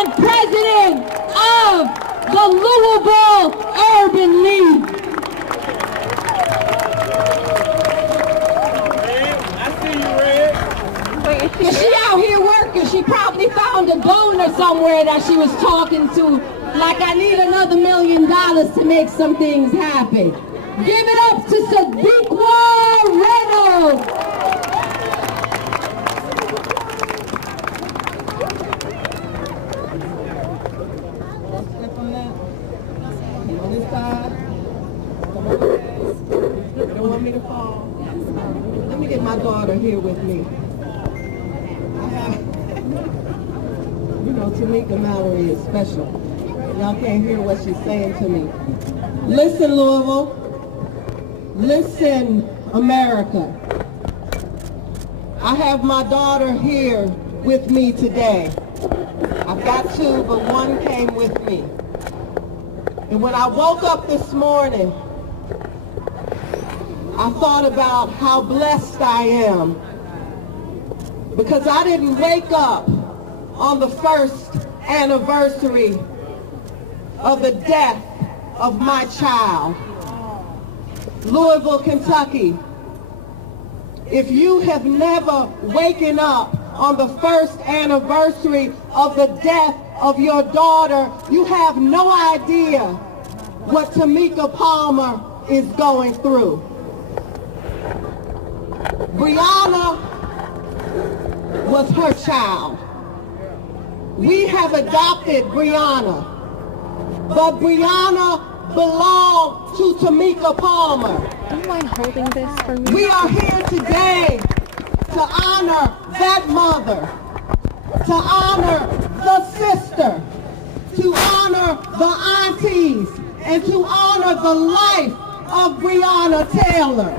and president of the Louisville Urban League. And she out here working. She probably found a donor somewhere that she was talking to, like, I need another $1 million to make some things happen. Give it up to Sadiqua Reynolds. Step on that. On this side. Come on. You don't want me to fall? Let me get my daughter here with me. You know, Tamika Mallory is special. Y'all can't hear what she's saying to me. Listen, Louisville. Listen, America. I have my daughter here with me today. I've got two, but one came with me. And when I woke up this morning, I thought about how blessed I am, because I didn't wake up on the first anniversary of the death of my child. Louisville, Kentucky, if you have never waken up on the first anniversary of the death of your daughter, you have no idea what Tamika Palmer is going through. Breonna was her child. We have adopted Breonna, but Breonna belonged to Tamika Palmer. Do you mind holding this for me? We are here today to honor that mother, to honor the sister, to honor the aunties, and to honor the life of Breonna Taylor.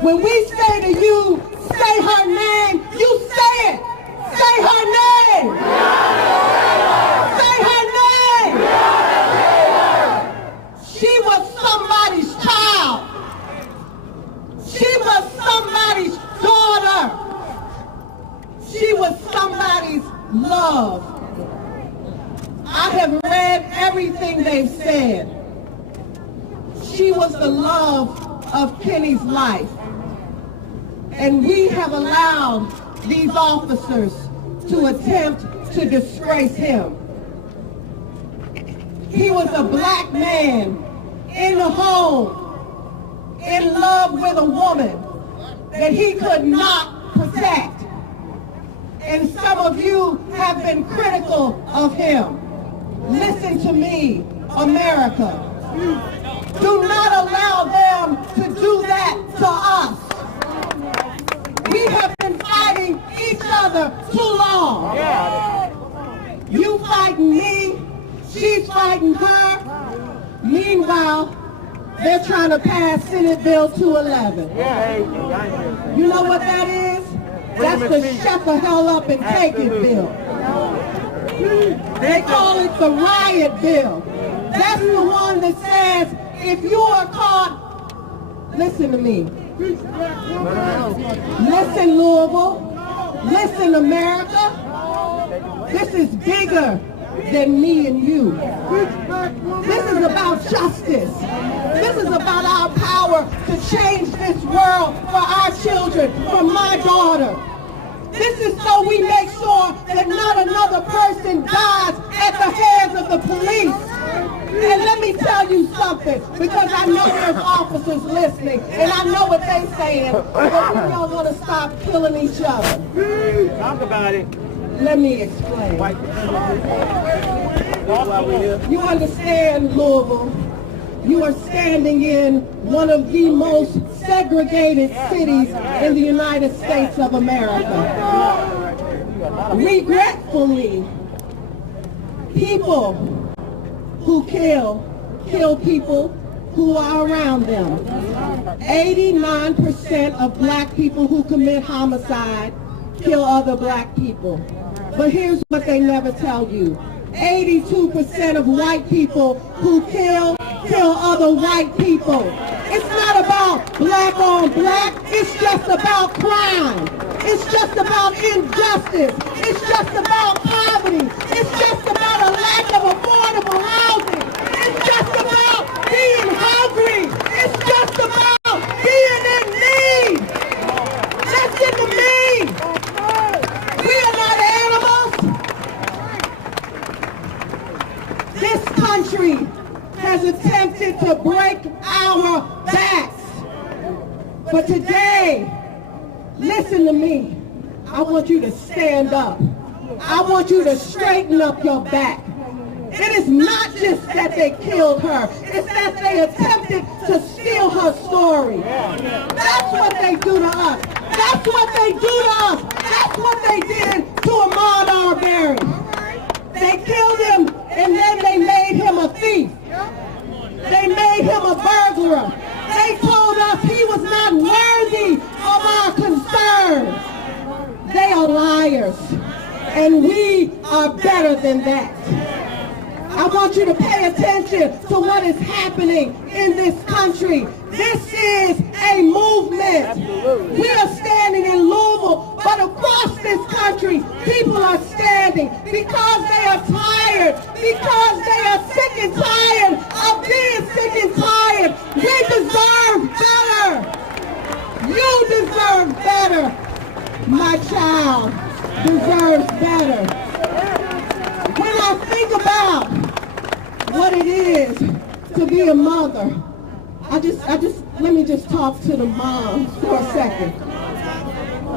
When we say to you, say her name, you say it. Say her name. Say her name. She was somebody's child. She was somebody's daughter. She was somebody's love. I have read everything they've said. She was the love of Kenny's life. And we have allowed these officers to attempt to disgrace him. He was a black man in the home, in love with a woman that he could not protect. And some of you have been critical of him. Listen to me, America. Do not allow them to do that to us. We have been fighting each other too long. You fighting me, she's fighting her. Meanwhile, they're trying to pass Senate Bill 211. You know what that is? That's the shut the hell up and take it bill. They call it the riot bill. That's the one that says if you are caught, listen to me. Listen, Louisville. Listen, America. This is bigger than me and you. This is about justice. This is about our power to change this world for our children, for my daughter. This is so we make sure that not another person dies at the hands of the police. And let me tell you something, because I know there's officers listening, and I know what they're saying, but we don't want to stop killing each other. Talk about it. Let me explain. You understand, Louisville, you are standing in one of the most segregated cities in the United States of America. Regretfully, people who kill people who are around them. 89% of black people who commit homicide kill other black people. But here's what they never tell you. 82% of white people who kill other white people. It's not about black on black. It's just about crime. It's just about injustice. It's just about poverty. It's has attempted to break our backs. But today, listen to me. I want you to stand up. I want you to straighten up your back. It is not just that they killed her. It's that they attempted to steal her story. That's what they do to us. That's what they do to us. That's what they did to Ahmaud Arbery. They killed him and then they made him a thief. They made him a burglar. They told us he was not worthy of our concerns. They are liars. And we are better than that. I want you to pay attention to what is happening in this country. This is a movement. Absolutely. We are standing in Louisville, but across this country, people are standing because they are tired, because they are sick and tired of being sick and tired. We deserve better. You deserve better. My child deserves better. When I think about what it is to be a mother, let me just talk to the moms for a second.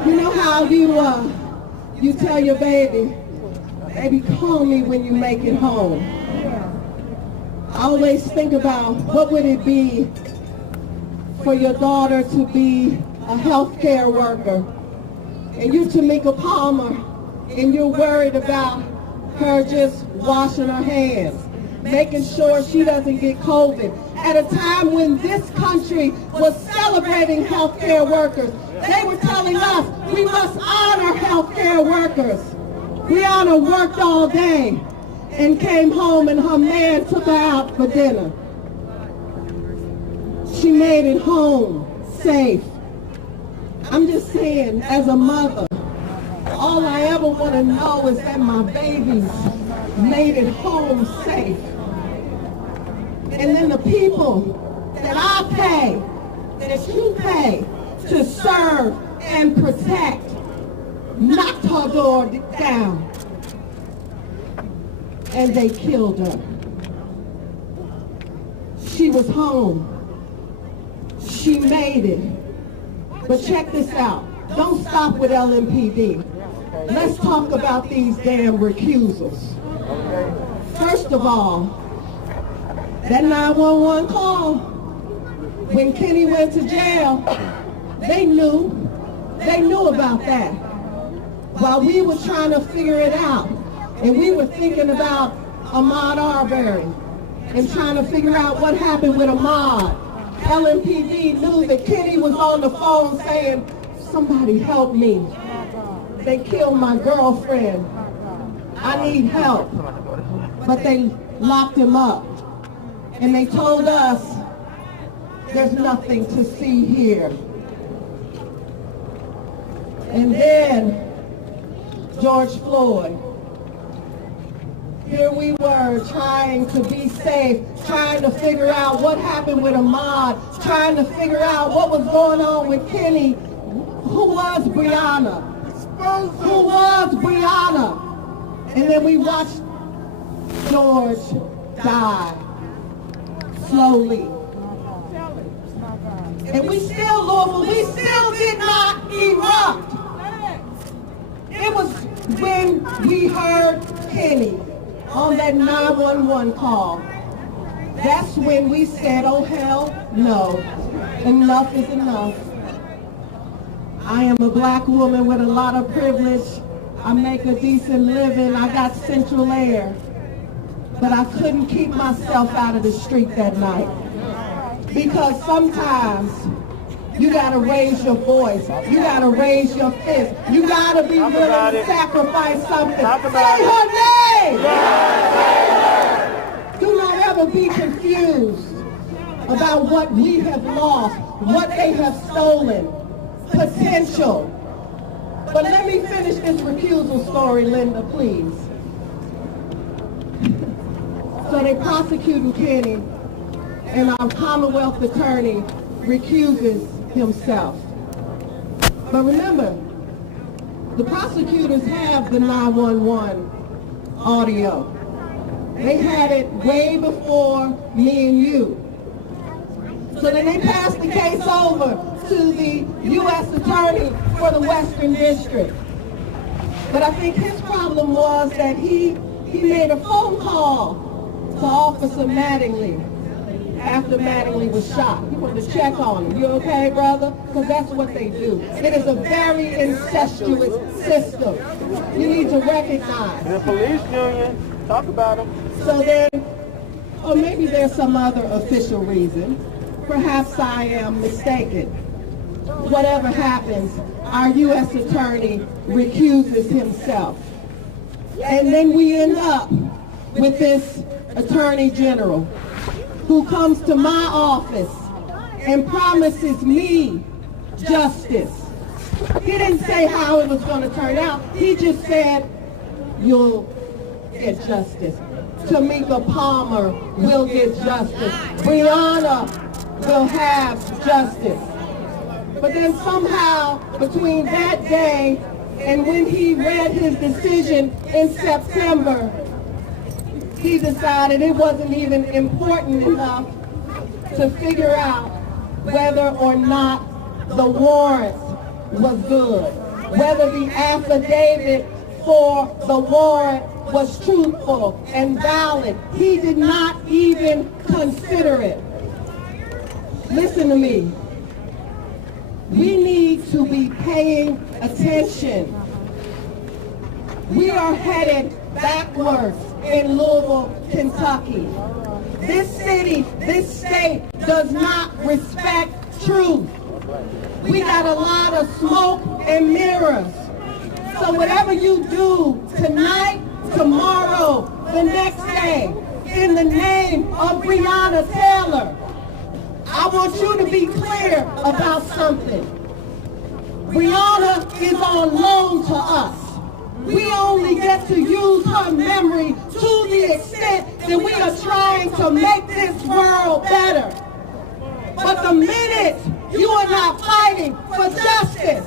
You know how you tell your baby, call me when you make it home. I always think about what would it be for your daughter to be a healthcare worker, and you, Tamika Palmer, and you're worried about her just washing her hands, making sure she doesn't get COVID. At a time when this country was celebrating healthcare workers, they were telling us we must honor healthcare workers. Breonna worked all day and came home and her man took her out for dinner. She made it home safe. I'm just saying, as a mother, all I ever want to know is that my babies made it home safe. And then the people that I pay, that you pay to serve and protect, knocked her door down. And they killed her. She was home. She made it. But check this out. Don't stop with LMPD. Let's talk about these damn recusals. First of all, that 911 call, when Kenny went to jail, they knew about that. While we were trying to figure it out, and we were thinking about Ahmaud Arbery, and trying to figure out what happened with Ahmaud, LMPD knew that Kenny was on the phone saying, somebody help me. They killed my girlfriend. I need help. But they locked him up. And they told us, there's nothing to see here. And then, George Floyd. Here we were trying to be safe, trying to figure out what happened with Ahmaud, trying to figure out what was going on with Kenny. Who was Breonna? Who was Breonna? And then we watched George die slowly. And we still, Louisville, we still did not erupt. It was when we heard Kenny on that 911 call. That's when we said, oh hell no, enough is enough. I am a black woman with a lot of privilege. I make a decent living. I got central air. But I couldn't keep myself out of the street that night. Because sometimes you gotta raise your voice. You gotta raise your fist. You gotta be willing to sacrifice something. Say her name! Do not ever be confused about what we have lost, what they have stolen. Potential. But let me finish this recusal story, Linda, please. So they prosecuting Kenny, and our Commonwealth attorney recuses himself. But remember, the prosecutors have the 911 audio. They had it way before me and you. So then they passed the case over to the U.S. Attorney for the Western District. But I think his problem was that he made a phone call to Officer Mattingly after Mattingly was shot. He wanted to check on him. You okay, brother? Because that's what they do. It is a very incestuous system. You need to recognize. The police union, talk about them. So then, or maybe there's some other official reason. Perhaps I am mistaken. Whatever happens, our U.S. Attorney recuses himself. And then we end up with this Attorney General who comes to my office and promises me justice. He didn't say how it was going to turn out. He just said, you'll get justice. Tamika Palmer will get justice. Breonna will have justice. But then somehow, between that day and when he read his decision in September, he decided it wasn't even important enough to figure out whether or not the warrant was good, whether the affidavit for the warrant was truthful and valid. He did not even consider it. Listen to me. We need to be paying attention. We are headed backwards in Louisville, Kentucky. This city, this state does not respect truth. We got a lot of smoke and mirrors. So whatever you do tonight, tomorrow, the next day, in the name of Breonna Taylor, I want you to be clear about something. Breonna is on loan to us. We only get to use her memory to the extent that we are trying to make this world better. But the minute you are not fighting for justice,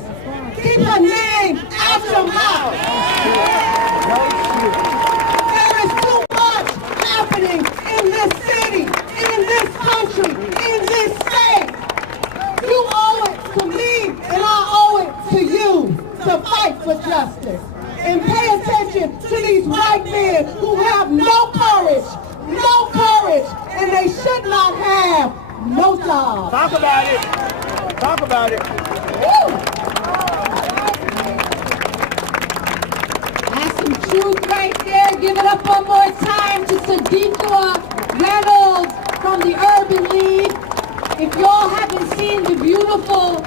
keep her name out your mouth. There is too much happening in this city, in this country, in this state. You owe it to me and I owe it to you to fight for justice. And pay attention to these white men who have no courage, and they should not have no job. Talk about it. Talk about it. Woo! That's some truth right there. Give it up one more time to Sadiqa Reynolds from the Urban League. If y'all haven't seen the beautiful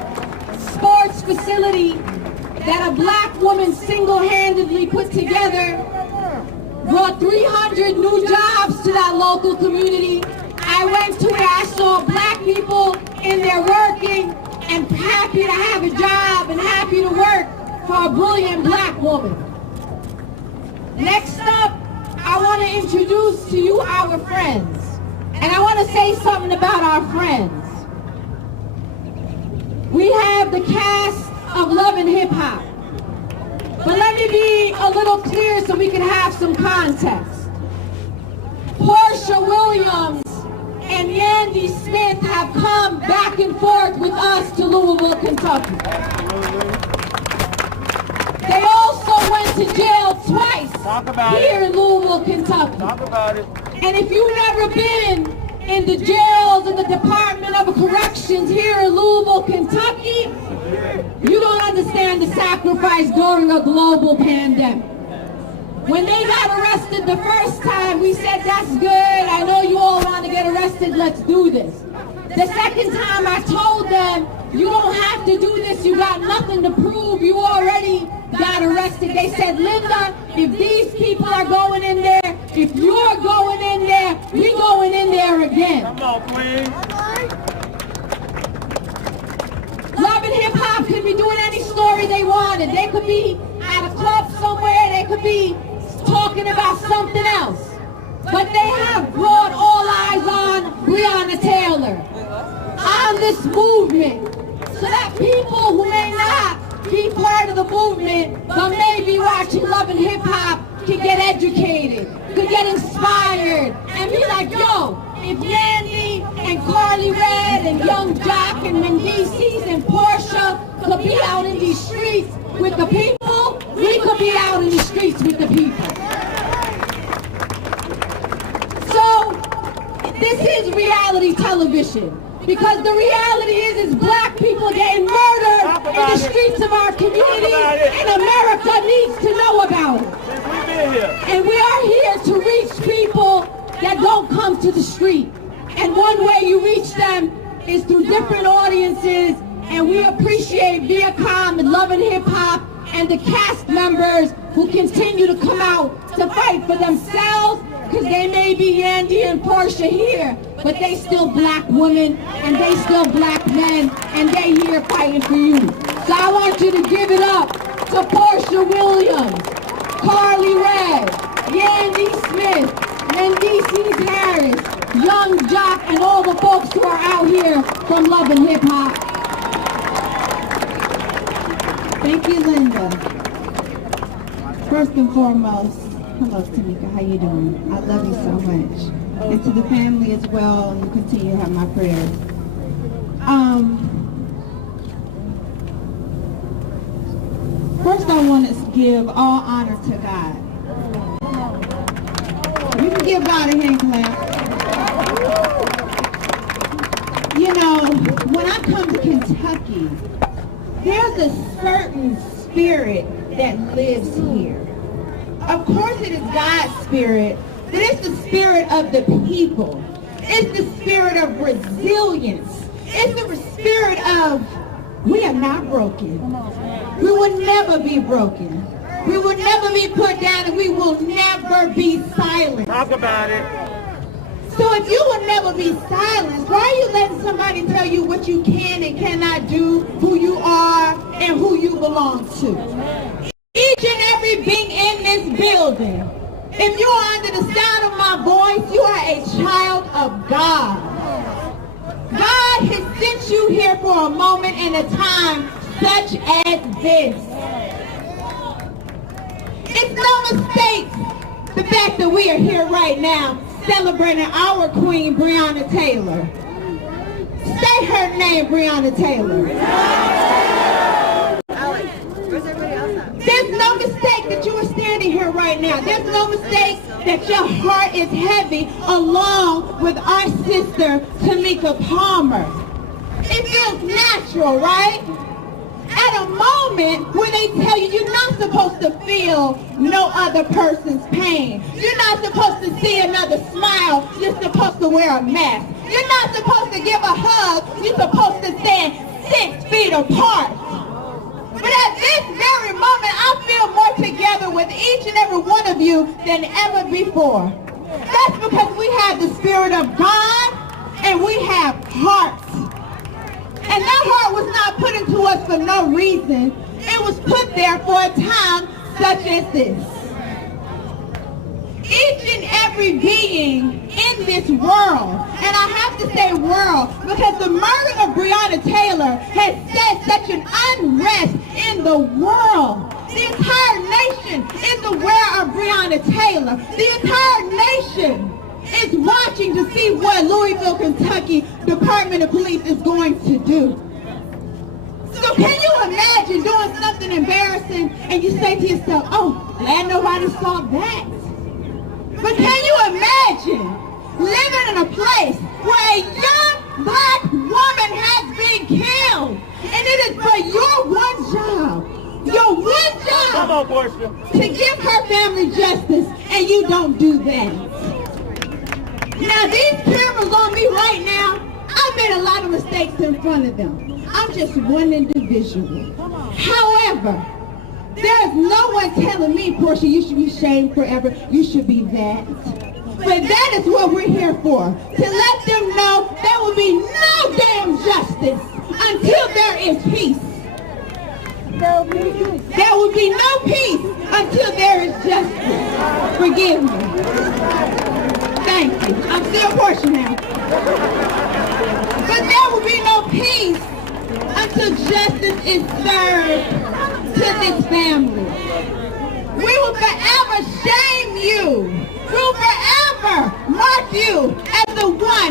sports facility that a black woman single-handedly put together, brought 300 new jobs to that local community. I went to where I saw black people in there working and happy to have a job and happy to work for a brilliant black woman. Next up, I want to introduce to you our friends. And I want to say something about our friends. We have the cast of Love and Hip Hop. But let me be a little clear so we can have some context. Portia Williams and Yandy Smith have come back and forth with us to Louisville, Kentucky. They also went to jail twice here in Louisville, Kentucky. Talk about it. And if you've never been in the jails in the Department of Corrections here in Louisville, Kentucky, you don't understand the sacrifice during a global pandemic. When they got arrested the first time, we said, that's good. I know you all want to get arrested. Let's do this. The second time I told them, you don't have to do this. You got nothing to prove. You already got arrested. They said, Linda, if these people are going in there, if you're going in there, we're going in there again. Come on, Queen. Love and Hip Hop could be doing any story they wanted. They could be at a club somewhere. They could be talking about something else. But they have brought all eyes on Breonna Taylor, on this movement, so that people who may not be part of the movement, but may be watching Love and Hip Hop, can get educated, could get inspired, if Yandy and Carly Red and Young Jock and Mendices and Portia could be out in these streets with the people, we could be out in the streets with the people. So, this is reality television. Because the reality is black people getting murdered in the streets of our communities, and America needs to know about it. And we are here to reach people that don't come to the street. And one way you reach them is through different audiences, and we appreciate Viacom and Love and Hip Hop and the cast members who continue to come out to fight for themselves, because they may be Yandy and Portia here, but they still black women, and they still black men, and they here fighting for you. So I want you to give it up to Portia Williams, Carly Red, Yandy Smith, Mendices Harris, Young Jock, and all the folks who are out here from Love and Hip Hop. Thank you, Linda. First and foremost, hello, Tamika. How you doing? I love you so much. And to the family as well, and you continue to have my prayers. First, I want to give all honor to God. You can give God a hand clap. You know, when I come to Kentucky, there's a certain spirit that lives here. Of course it is God's spirit, but it's the spirit of the people. It's the spirit of resilience. It's the spirit of, we are not broken. We will never be broken. We will never be put down, and we will never be silenced. Talk about it. So if you will never be silenced, why are you letting somebody tell you what you can and cannot do, who you are, and who you belong to? Each and every being in this building, if you are under the sound of my voice, you are a child of God. God has sent you here for a moment and a time such as this. It's no mistake the fact that we are here right now celebrating our queen, Breonna Taylor. Say her name, Breonna Taylor. There's no mistake that you are standing here right now. There's no mistake that your heart is heavy along with our sister, Tamika Palmer. It feels natural, right? At a moment when they tell you you're not supposed to feel no other person's pain. You're not supposed to see another smile. You're supposed to wear a mask. You're not supposed to give a hug. You're supposed to stand 6 feet apart. But at this very moment, I feel more together with each and every one of you than ever before. That's because we have the Spirit of God and we have hearts. And that heart was not put into us for no reason. It was put there for a time such as this. Each and every being in this world, and I have to say world, because the murder of Breonna Taylor has set such an unrest in the world. The entire nation is aware of Breonna Taylor. The entire nation is watching to see what Louisville, Kentucky Department of Police is going to do. So can you imagine doing something embarrassing and you say to yourself, oh, glad nobody saw that. But can you imagine living in a place where a young black woman has been killed, and it is for your one job, to give her family justice, and you don't do that? Now these cameras on me right now, I've made a lot of mistakes in front of them. I'm just one individual. However, there is no one telling me, Portia, you should be shamed forever. You should be that. But that is what we're here for. To let them know there will be no damn justice until there is peace. There will be no peace until there is justice. Forgive me. Thank you. I'm still Portia now. But there will be no peace until justice is served to this family. We will forever shame you. We will forever mark you as the one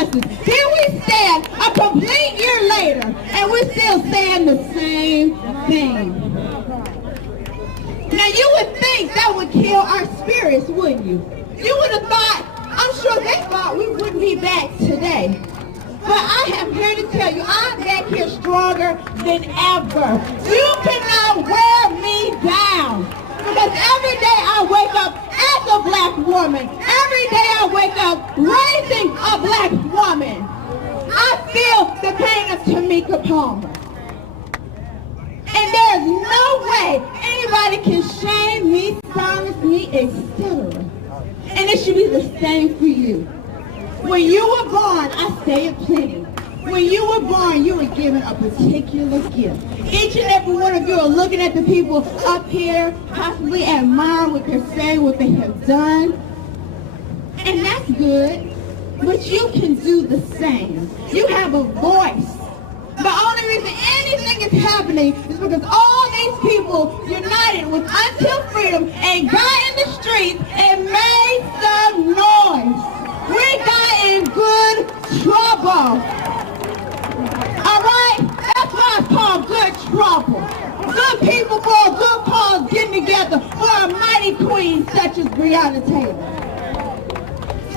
justice. Here we stand a complete year later, and we're still saying the same thing. Now you would think that would kill our spirits, wouldn't you? You would have thought, I'm sure they thought we wouldn't be back today. But I am here to tell you, I'm back here stronger than ever. You cannot wear me down. Because every day I wake up as a black woman. Every day I wake up raising a black woman. I feel the pain of Tamika Palmer. And there's no way anybody can shame me, silence me, etc. And it should be the same for you. When you were born, I say it plenty. When you were born, you were given a particular gift. Each and every one of you are looking at the people up here, possibly admiring what they're saying, what they have done. And that's good. But you can do the same. You have a voice. The only reason anything is happening is because all these people united with Until Freedom and got in the streets and made some noise. We got in good trouble. All right? That's why it's called good trouble. Good people for a good cause getting together for a mighty queen such as Breonna Taylor.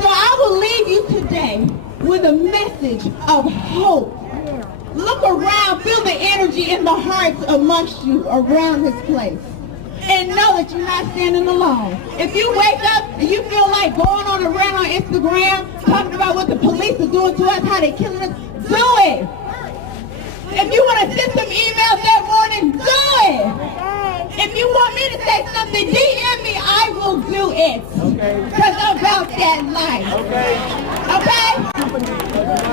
So I will leave you today with a message of hope. Look around, feel the energy in the hearts amongst you around this place. And know that you're not standing alone. If you wake up and you feel like going on a rant on Instagram, talking about what the police are doing to us, how they're killing us, do it. If you want to send some emails that morning, do it. If you want me to say something, DM me, I will do it. Because I'm about that life. Okay?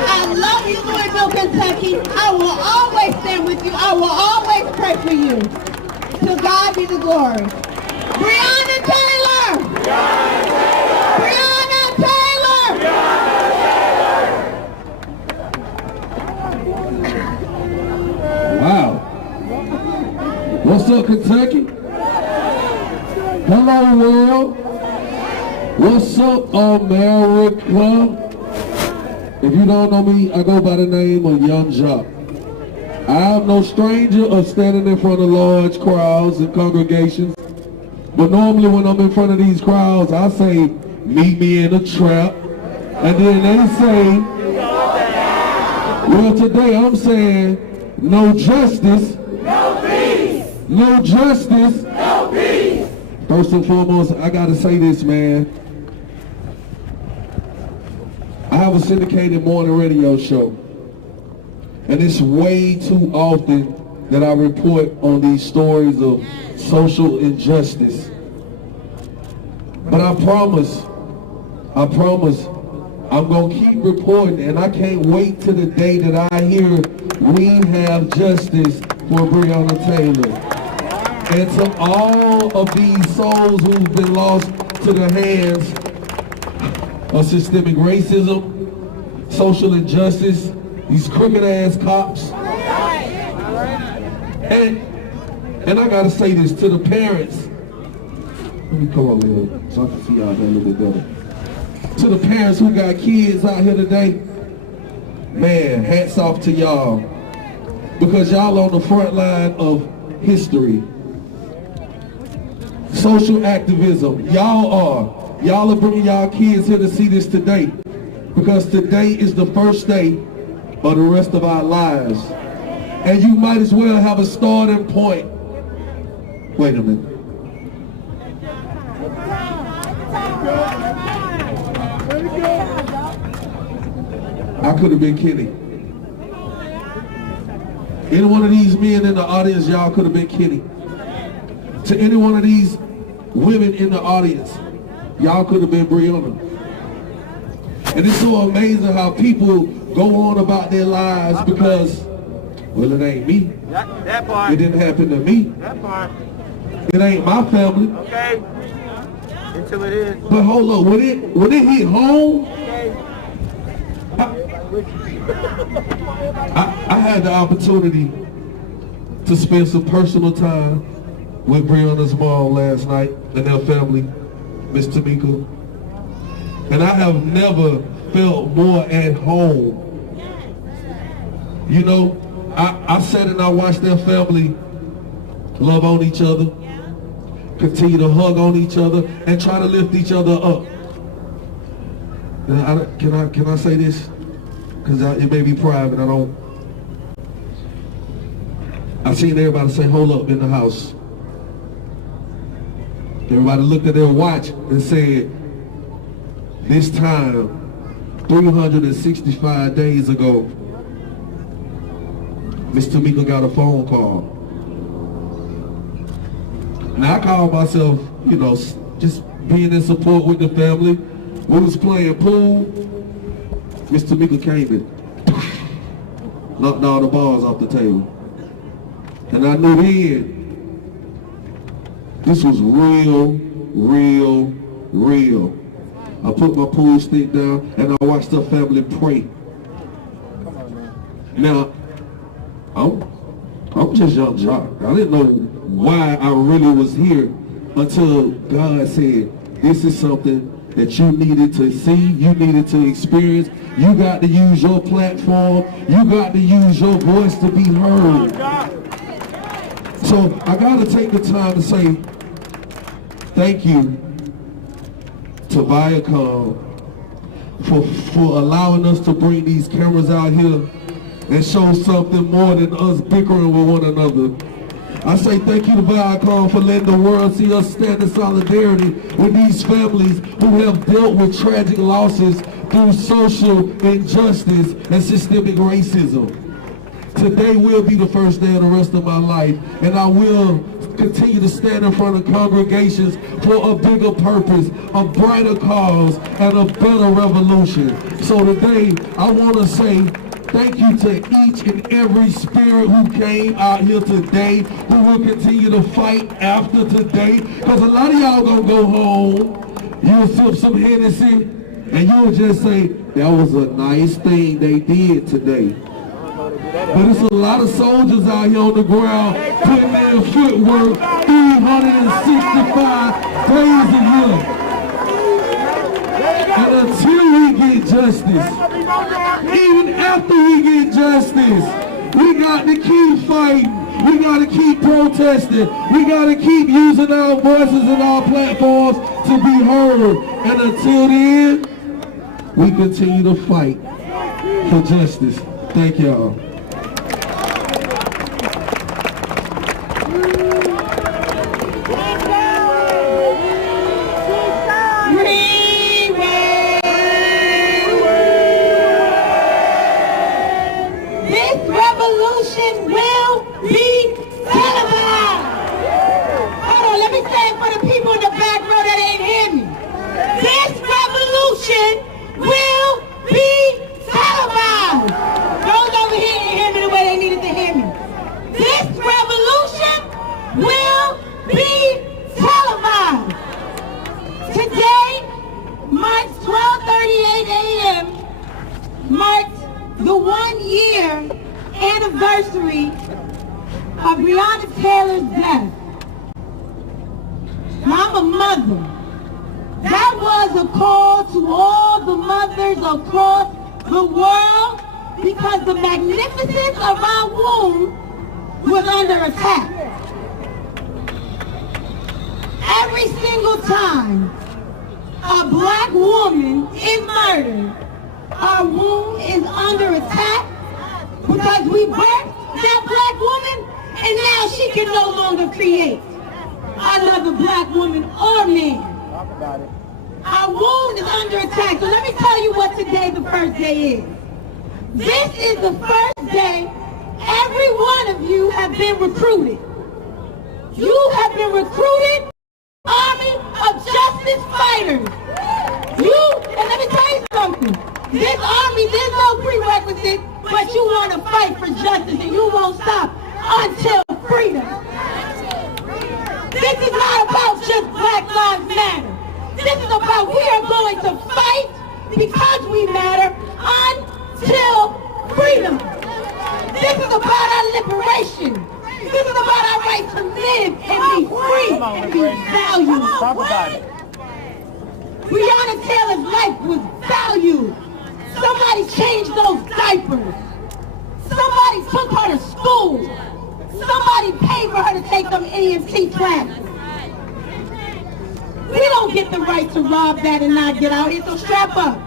I love you, Louisville, Kentucky. I will always stand with you. I will always pray for you. To God be the glory. Breonna Taylor! Breonna Taylor! Wow. What's up, Kentucky? Hello, world. What's up, America? If you don't know me, I go by the name of Young Jock. I am no stranger of standing in front of large crowds and congregations. But normally when I'm in front of these crowds, I say, meet me in a trap. And then they say, well, today I'm saying, no justice, no peace. No justice, no peace. First and foremost, I gotta say this, man. I have a syndicated morning radio show. And it's way too often that I report on these stories of social injustice. But I promise, I'm going to keep reporting, and I can't wait till the day that I hear we have justice for Breonna Taylor. And to all of these souls who've been lost to the hands of systemic racism, social injustice, these crooked ass cops. And I gotta say this to the parents. Let me come over here so I can see y'all there a little bit better. To the parents who got kids out here today, man, hats off to y'all. Because y'all on the front line of history. Social activism, y'all are bringing y'all kids here to see this today. Because today is the first day of the rest of our lives. And you might as well have a starting point. Wait a minute. I could have been Kenny. Any one of these men in the audience, y'all could have been Kenny. To any one of these women in the audience, y'all could have been Breonna. And it's so amazing how people go on about their lives because, well, it ain't me. That part. It didn't happen to me. That part. It ain't my family. Okay. Until it is. But hold on, when it hit home, I had the opportunity to spend some personal time with Breonna's mom last night and their family, Miss Tamika. And I have never felt more at home. You know, I sat and I watched their family love on each other, continue to hug on each other, and try to lift each other up. Can I say this? Because it may be private. I seen everybody say, hold up, in the house. Everybody looked at their watch and said, this time, 365 days ago, Miss Tamika got a phone call. Now I call myself, you know, just being in support with the family. We was playing pool. Miss Tamika came in, knocked all the balls off the table. And I knew then, this was real, real, real. I put my pool stick down and I watched the family pray. Now, I'm just young Jock. I didn't know why I really was here until God said, this is something that you needed to see, you needed to experience. You got to use your platform. You got to use your voice to be heard. So I got to take the time to say thank you to Viacom for allowing us to bring these cameras out here and show something more than us bickering with one another. I say thank you to Viacom for letting the world see us stand in solidarity with these families who have dealt with tragic losses through social injustice and systemic racism. Today will be the first day of the rest of my life, and I will continue to stand in front of congregations for a bigger purpose, a brighter cause, and a better revolution. So today, I want to say thank you to each and every spirit who came out here today, who will continue to fight after today, because a lot of y'all gonna go home, you'll sip some Hennessy, and you'll just say, that was a nice thing they did today. But it's a lot of soldiers out here on the ground putting in footwork 365 days a year. And until we get justice, even after we get justice, we got to keep fighting. We got to keep protesting. We got to keep using our voices and our platforms to be heard. And until then, we continue to fight for justice. Thank y'all. The 1-year anniversary of Breonna Taylor's death. Now, I'm a mother. That was a call to all the mothers across the world because the magnificence of our womb was under attack. Every single time a black woman is murdered, our womb is under attack because we birthed that black woman and now she can no longer create another black woman or man. Our womb is under attack. So let me tell you what today the first day is. This is the first day every one of you have been recruited. You have been recruited, Army of Justice Fighters. And let me tell you something. This army, there's no prerequisite, but you want to fight for justice and you won't stop until freedom. This is not about just Black Lives Matter. This is about we are going to fight because we matter until freedom. This is about our liberation. This is about our right to live and be free and be valued. Breonna Taylor's life was valued. Somebody changed those diapers. Somebody took her to school. Somebody paid for her to take them EMT classes. We don't get the right to rob that and not get out here, so strap up.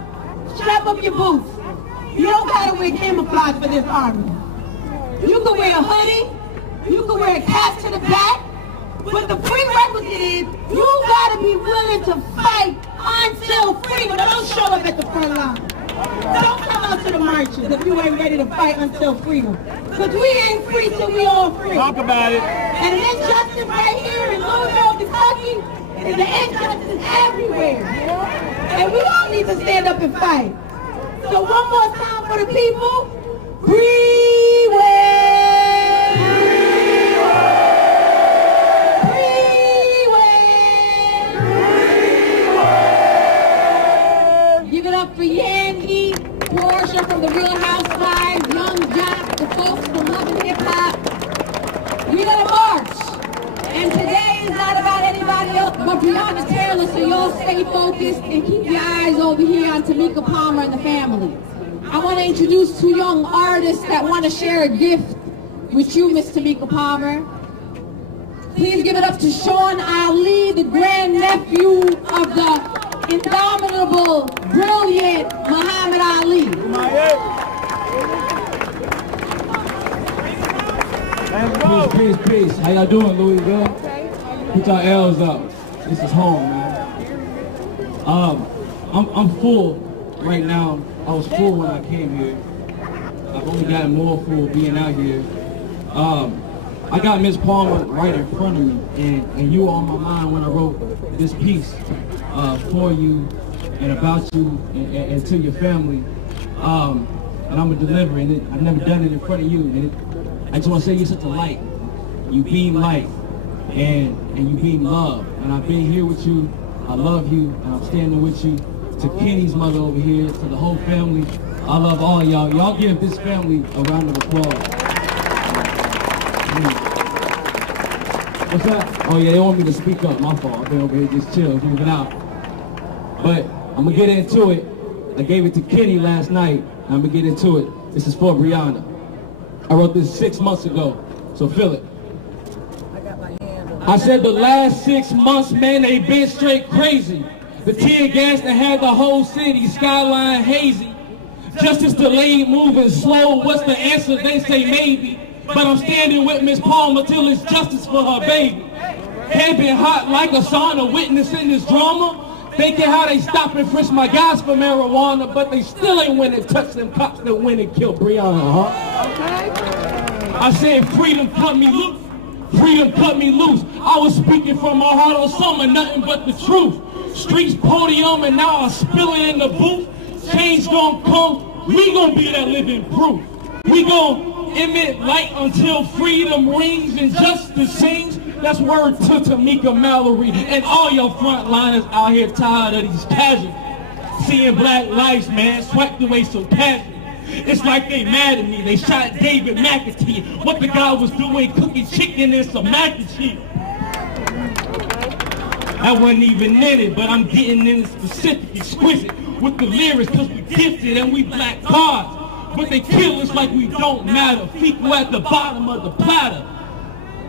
Strap up your boots. You don't gotta wear camouflage for this army. You can wear a hoodie, you can wear a cap to the back, but the prerequisite is you gotta be willing to fight until freedom. Don't show up at the front line. Don't come out to the marches if you ain't ready to fight until freedom. Because we ain't free till we all free. Talk about it. And this justice right here in Louisville, Kentucky, is the injustice everywhere. And we all need to stand up and fight. So one more time for the people. Give it up for Yandy, Portia from the Real Housewives, Young Jock, the folks from Love and Hip Hop. We gonna march. And today is not about anybody else but Breonna Taylor, so y'all stay focused and keep your eyes over here on Tamika Palmer and the family. I want to introduce two young artists that want to share a gift with you, Miss Tamika Palmer. Please give it up to Sean Ali, the grandnephew of the indomitable, brilliant Muhammad Ali. Peace, peace. How y'all doing, Louisville? Put y'all L's up. This is home, man. I'm full right now. I was full when I came here. I've only gotten more full being out here. I got Miss Palmer right in front of me, and you were on my mind when I wrote this piece for you and about you and to your family. And I'm gonna deliver it. I've never done it in front of you. And I just want to say you're such a light. You beam light, and you beam love. And I've been here with you. I love you, and I'm standing with you. To Kenny's mother over here, to the whole family, I love all y'all. Y'all give this family a round of applause. What's that? Oh yeah, they want me to speak up. My fault. I've been over here just chill, moving out. But I'm gonna get into it. I gave it to Kenny last night. I'm gonna get into it. This is for Breonna. I wrote this 6 months ago, so feel it. I said the last 6 months, man, they been straight crazy. The tear gas that had the whole city skyline hazy. Justice delayed, moving slow. What's the answer? They say maybe. But I'm standing with Miss Palmer till it's justice for her baby. Head been hot like a sauna, witnessing this drama. Thinking how they stop and frisk my guys for marijuana, but they still ain't win and touch them cops that went and killed Breonna, huh? Okay. I said freedom cut me loose. Freedom cut me loose. I was speaking from my heart on summer, nothing but the truth. Streets podium and now I spill it in the booth. Change gon' come, we gon' be that living proof. We gon' emit light until freedom rings and justice sings. That's word to Tamika Mallory and all your frontliners out here tired of these casualties. Seeing black lives, man, swiped away so casually. It's like they mad at me, they shot David McAtee. What the guy was doing, cooking chicken and some mac and cheese. I wasn't even in it, but I'm getting in the specific, exquisite with the lyrics, cause we gifted and we black gods. But they kill us like we don't matter. Fecal at the bottom of the platter.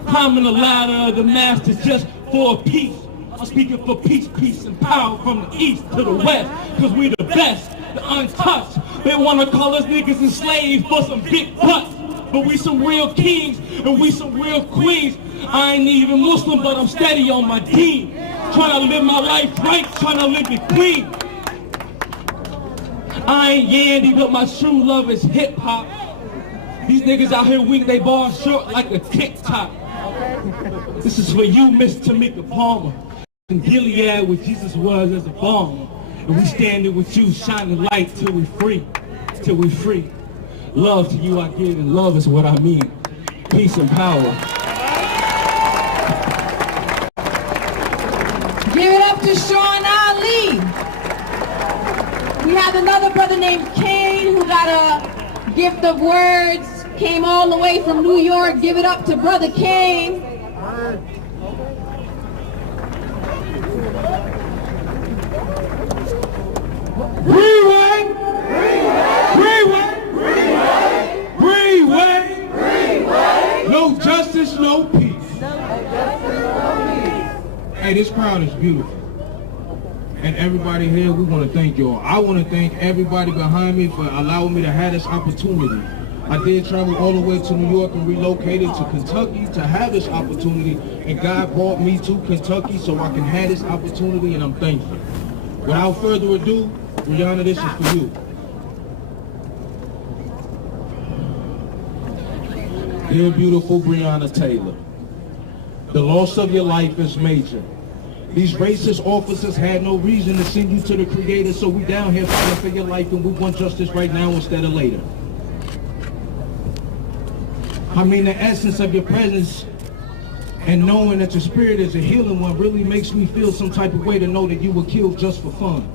Climbing the ladder of the masters just for a piece. I'm speaking for peace, peace and power from the east to the west. Cause we the best, the untouched. They wanna call us niggas and slaves for some big butts. But we some real kings and we some real queens. I ain't even Muslim, but I'm steady on my deen. Trying to live my life right, trying to live it clean. I ain't Yandy, but my true love is hip hop. These niggas out here weak, they ball short like a TikTok. This is for you, Miss Tamika Palmer. In Gilead, where Jesus was as a bomb. And we standing with you, shining light till we free. Till we free. Love to you I give, and love is what I mean. Peace and power. Give it up to Sean Ali. We have another brother named Kane who got a gift of words. Came all the way from New York. Give it up to Brother Kane. Rewind! Hey, this crowd is beautiful. And everybody here, we want to thank y'all. I want to thank everybody behind me for allowing me to have this opportunity. I did travel all the way to New York and relocated to Kentucky to have this opportunity. And God brought me to Kentucky so I can have this opportunity, and I'm thankful. Without further ado, Breonna, this is for you. Dear beautiful Breonna Taylor, the loss of your life is major. These racist officers had no reason to send you to the Creator, so we down here fighting for your life, and we want justice right now instead of later. I mean, the essence of your presence and knowing that your spirit is a healing one really makes me feel some type of way to know that you were killed just for fun.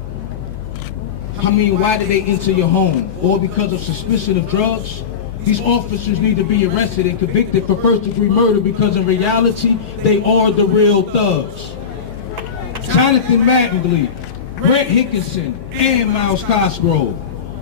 I mean, why did they enter your home? All because of suspicion of drugs? These officers need to be arrested and convicted for first-degree murder because in reality, they are the real thugs. Jonathan Mattingly, Brett Hickinson, and Miles Cosgrove.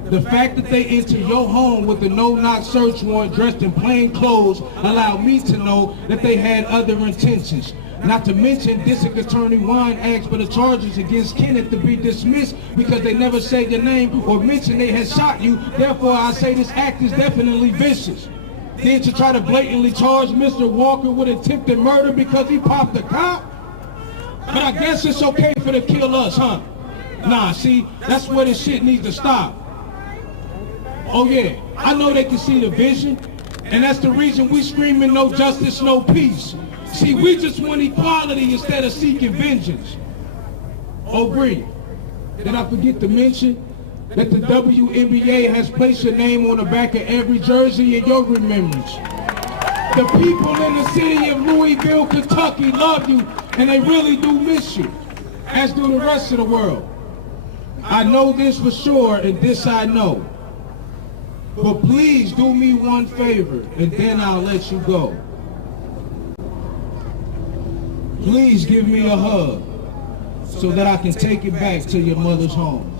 The fact that they entered your home with a no-knock search warrant dressed in plain clothes allowed me to know that they had other intentions. Not to mention, District Attorney Wine asked for the charges against Kenneth to be dismissed because they never said your name or mentioned they had shot you. Therefore, I say this act is definitely vicious. Then to try to blatantly charge Mr. Walker with attempted murder because he popped a cop? But I guess it's okay for them to kill us, huh? Nah, see, that's where this shit needs to stop. Oh yeah, I know they can see the vision, and that's the reason we screaming no justice, no peace. See, we just want equality instead of seeking vengeance. Oh, Bree, did I forget to mention that the WNBA has placed your name on the back of every jersey in your remembrance? The people in the city of Louisville, Kentucky love you, and they really do miss you, as do the rest of the world. I know this for sure, and this I know. But please do me one favor, and then I'll let you go. Please give me a hug so that I can take it back to your mother's home.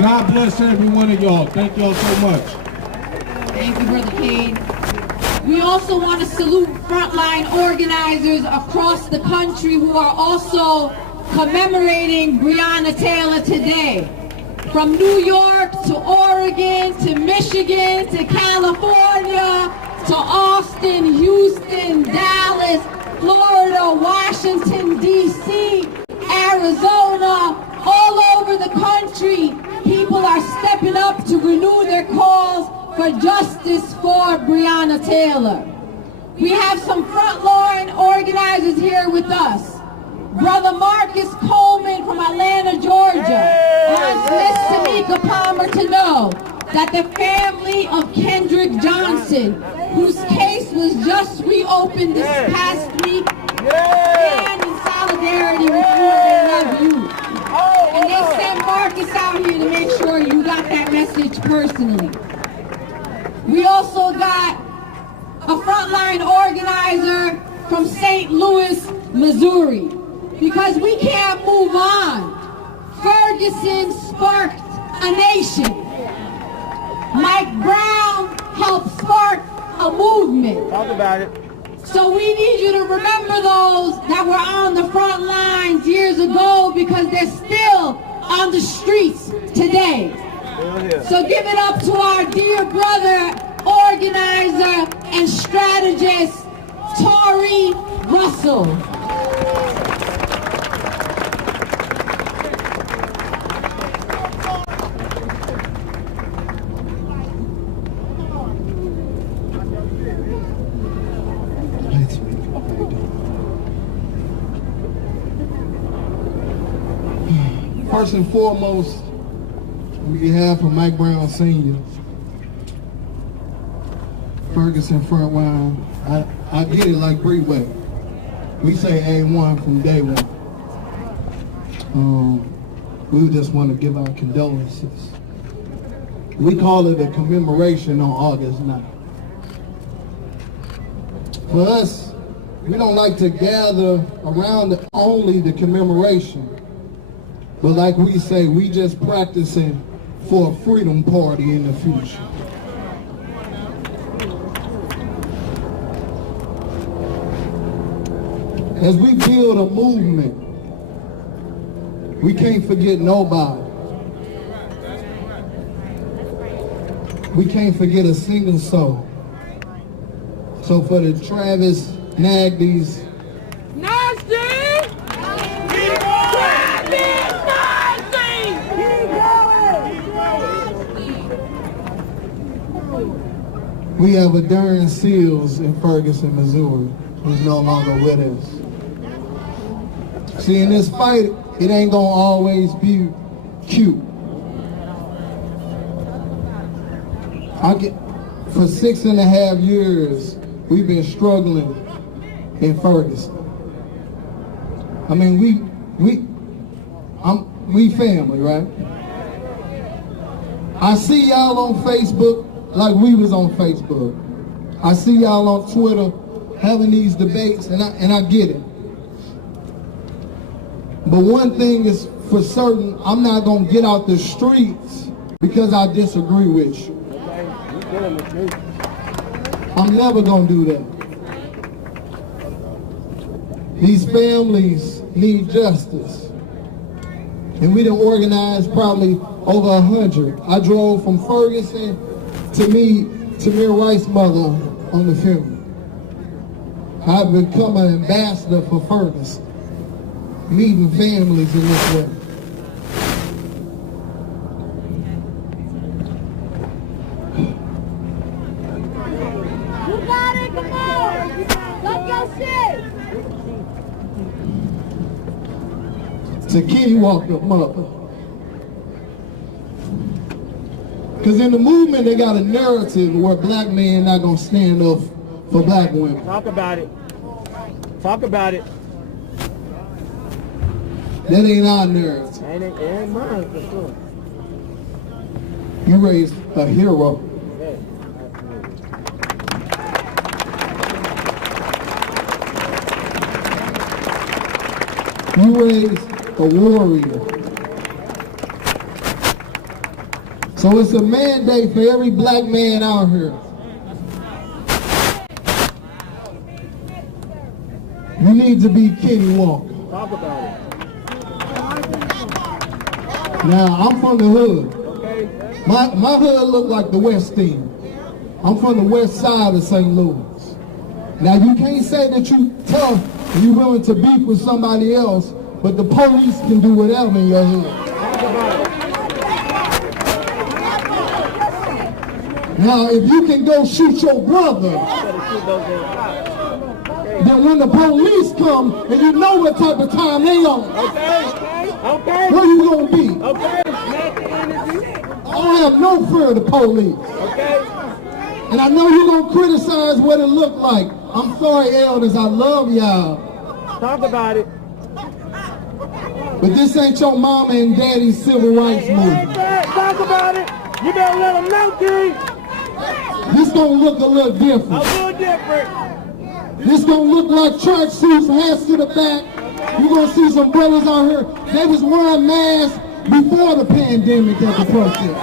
God bless every one of y'all. Thank y'all so much. Thank you, Brother Kane. We also want to salute frontline organizers across the country who are also commemorating Breonna Taylor today. From New York to Oregon to Michigan to California to Austin, Houston, Dallas, Florida, Washington, D.C., Arizona, all over the country, people are stepping up to renew their calls for justice for Breonna Taylor. We have some frontline organizers here with us. Brother Marcus Coleman from Atlanta, Georgia, wants Miss Tamika Palmer to know that the family of Kendrick Johnson, whose case was just reopened this past week, stand in solidarity with you and they love you. And they sent Marcus out here to make sure you got that message personally. We also got a frontline organizer from St. Louis, Missouri. Because we can't move on. Ferguson sparked a nation. Mike Brown helped spark a movement. Talk about it. So we need you to remember those that were on the front lines years ago because they're still on the streets today. So give it up to our dear brother, organizer, and strategist, Tory Russell. First and foremost, on behalf of Mike Brown Sr., Ferguson Frontline, I get it like Breeway. We say A1 from day one. We just want to give our condolences. We call it a commemoration on August 9th. For us, we don't like to gather around only the commemoration. But like we say, we just practicing for a freedom party in the future. as we build a movement, we can't forget nobody. We can't forget a single soul. So for the Travis Nagdys, we have a Darren Seals in Ferguson, Missouri, who's no longer with us. See, in this fight, it ain't gonna always be cute. For 6.5 years, we've been struggling in Ferguson. I mean, we family, right? I see y'all on Facebook like we was on Facebook. I see y'all on Twitter having these debates, and I get it. But one thing is for certain, I'm not gonna get out the streets because I disagree with you. I'm never gonna do that. These families need justice. And we done organized probably over 100. I drove from Ferguson to meet Tamir Rice's mother on the funeral. I've become an ambassador for Ferguson, meeting families in this way. You got it, come on! Let's go sit! To Kenny Walker's mother. Because in the movement, they got a narrative where black men not going to stand up for black women. Talk about it. Talk about it. That ain't our narrative. It ain't mine for sure. You raised a hero. You raised a warrior. So it's a mandate for every black man out here. You need to be Kenny Walker. Talk about it. Now, I'm from the hood. Okay. My hood look like the West End. I'm from the west side of St. Louis. Now, you can't say that you tough and you willing to beef with somebody else, but the police can do whatever in your hood. Talk about it. Now, if you can go shoot your brother, then when the police come and you know what type of time they on, Okay. where you gonna be? Okay. I don't have no fear of the police. Okay. And I know you're gonna criticize what it looked like. I'm sorry, elders, I love y'all. Talk about it. But this ain't your mama and daddy's civil rights movement. Talk about it. You better let them know, King. This gonna look a little different. A little different. This gonna look like tracksuits, hands to the back. You're gonna see some brothers out here. They was wearing masks before the pandemic at the protest.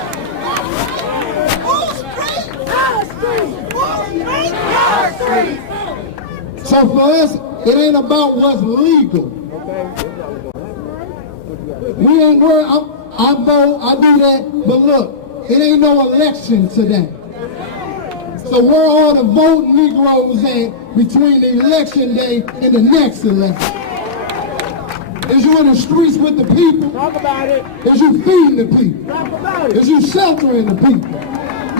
So for us, it ain't about what's legal. We ain't worried. I vote, I do that, but look, it ain't no election today. So where are the voting Negroes at between the election day and the next election? Is you in the streets with the people? Talk about it. Is you feeding the people? Talk about it. Is you sheltering the people?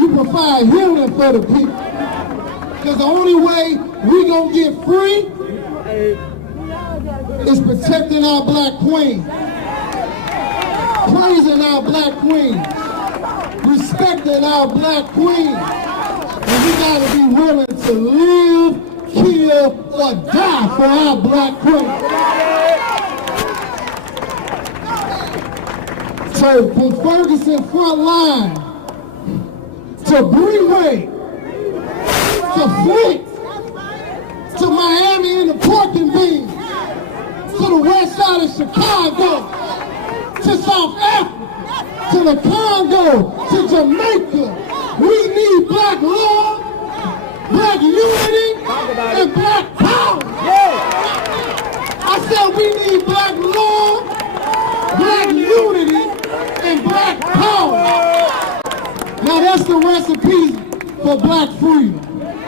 You provide healing for the people. Because the only way we gonna get free is protecting our black queen, praising our black queen, respecting our black queen. And we gotta be willing to live, kill, or die for our black queen. So from Ferguson front line to Breeway to Flint to Miami and the pork and beans to the west side of Chicago to South Africa to the Congo to Jamaica, we need black love, black unity, and black power. one piece for black freedom.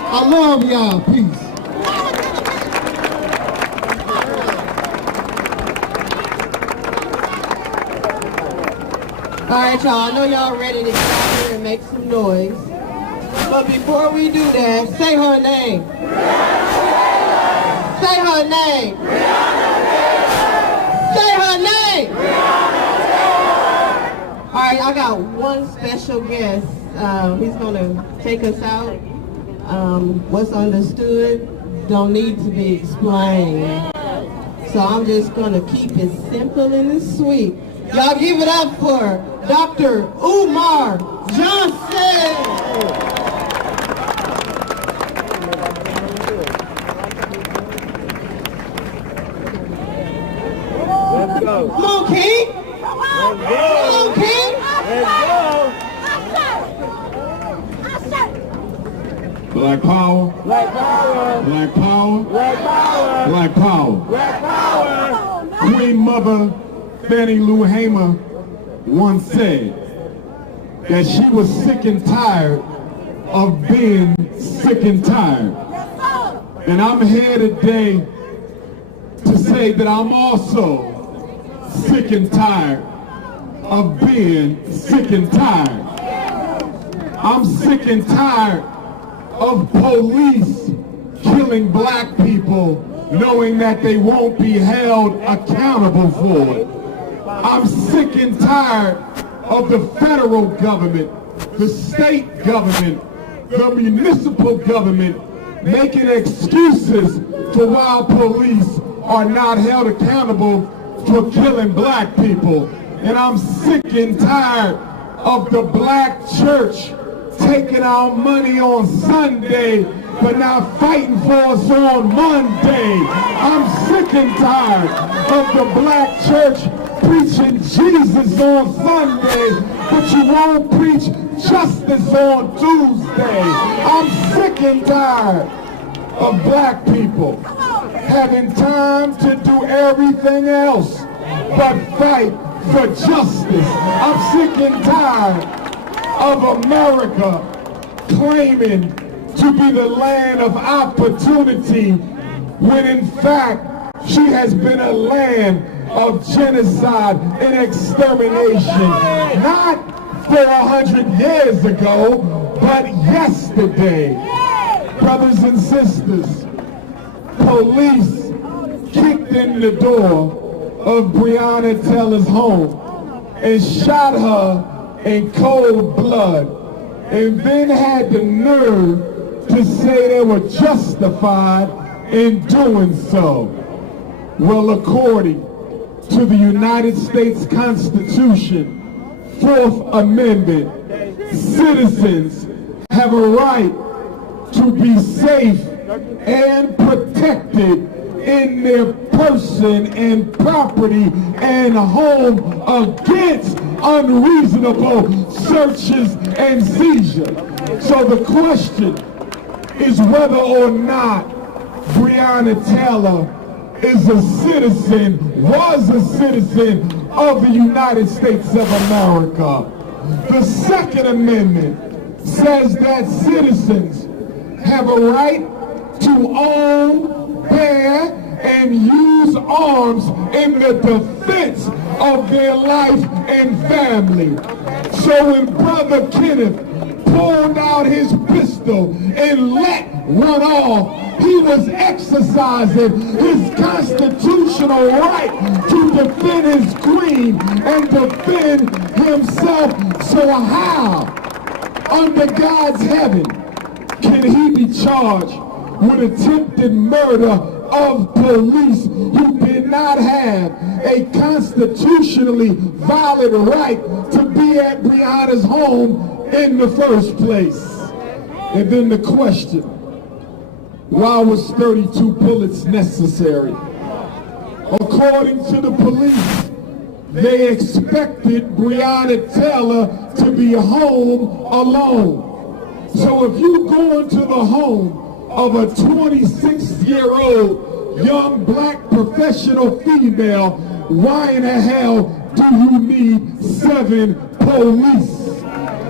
I love y'all. Peace. All right, y'all, I know y'all ready to get out here and make some noise. But before we do that, say her name. Say her name. Say her name. All right, I got one special guest. He's going to take us out. What's understood don't need to be explained. So I'm just going to keep it simple and sweet. Y'all give it up for Dr. Umar Johnson. Let's go. Come on, King. Let's Come on, go. King. Let's go. Black power, Black power. black power, Black power. black power. Black power. Queen Mother Fannie Lou Hamer once said that she was sick and tired of being sick and tired. And I'm here today to say that I'm also sick and tired of being sick and tired. I'm sick and tired of police killing black people knowing that they won't be held accountable for it. I'm sick and tired of the federal government, the state government, the municipal government making excuses for why police are not held accountable for killing black people. And I'm sick and tired of the black church taking our money on Sunday but not fighting for us on Monday. I'm sick and tired of the black church preaching Jesus on Sunday, but you won't preach justice on Tuesday. I'm sick and tired of black people having time to do everything else but fight for justice. I'm sick and tired of America claiming to be the land of opportunity when in fact she has been a land of genocide and extermination, not 400 years ago, but yesterday. Brothers and sisters, police kicked in the door of Breonna Taylor's home and shot her in cold blood, and then had the nerve to say they were justified in doing so. Well, according to the United States Constitution, 4th Amendment, citizens have a right to be safe and protected in their person and property and home against unreasonable searches and seizures. So the question is whether or not Breonna Taylor is a citizen, was a citizen of the United States of America. The Second Amendment says that citizens have a right to own, bear, and use arms in the defense of their life and family. So when Brother Kenneth pulled out his pistol and let one off, he was exercising his constitutional right to defend his queen and defend himself. So how, under God's heaven, can he be charged with attempted murder of police who did not have a constitutionally valid right to be at Breonna's home in the first place? And then the question, why was 32 bullets necessary? According to the police, they expected Breonna Taylor to be home alone. So if you go into the home of a 26-year-old young black professional female, why in the hell do you need 7 police?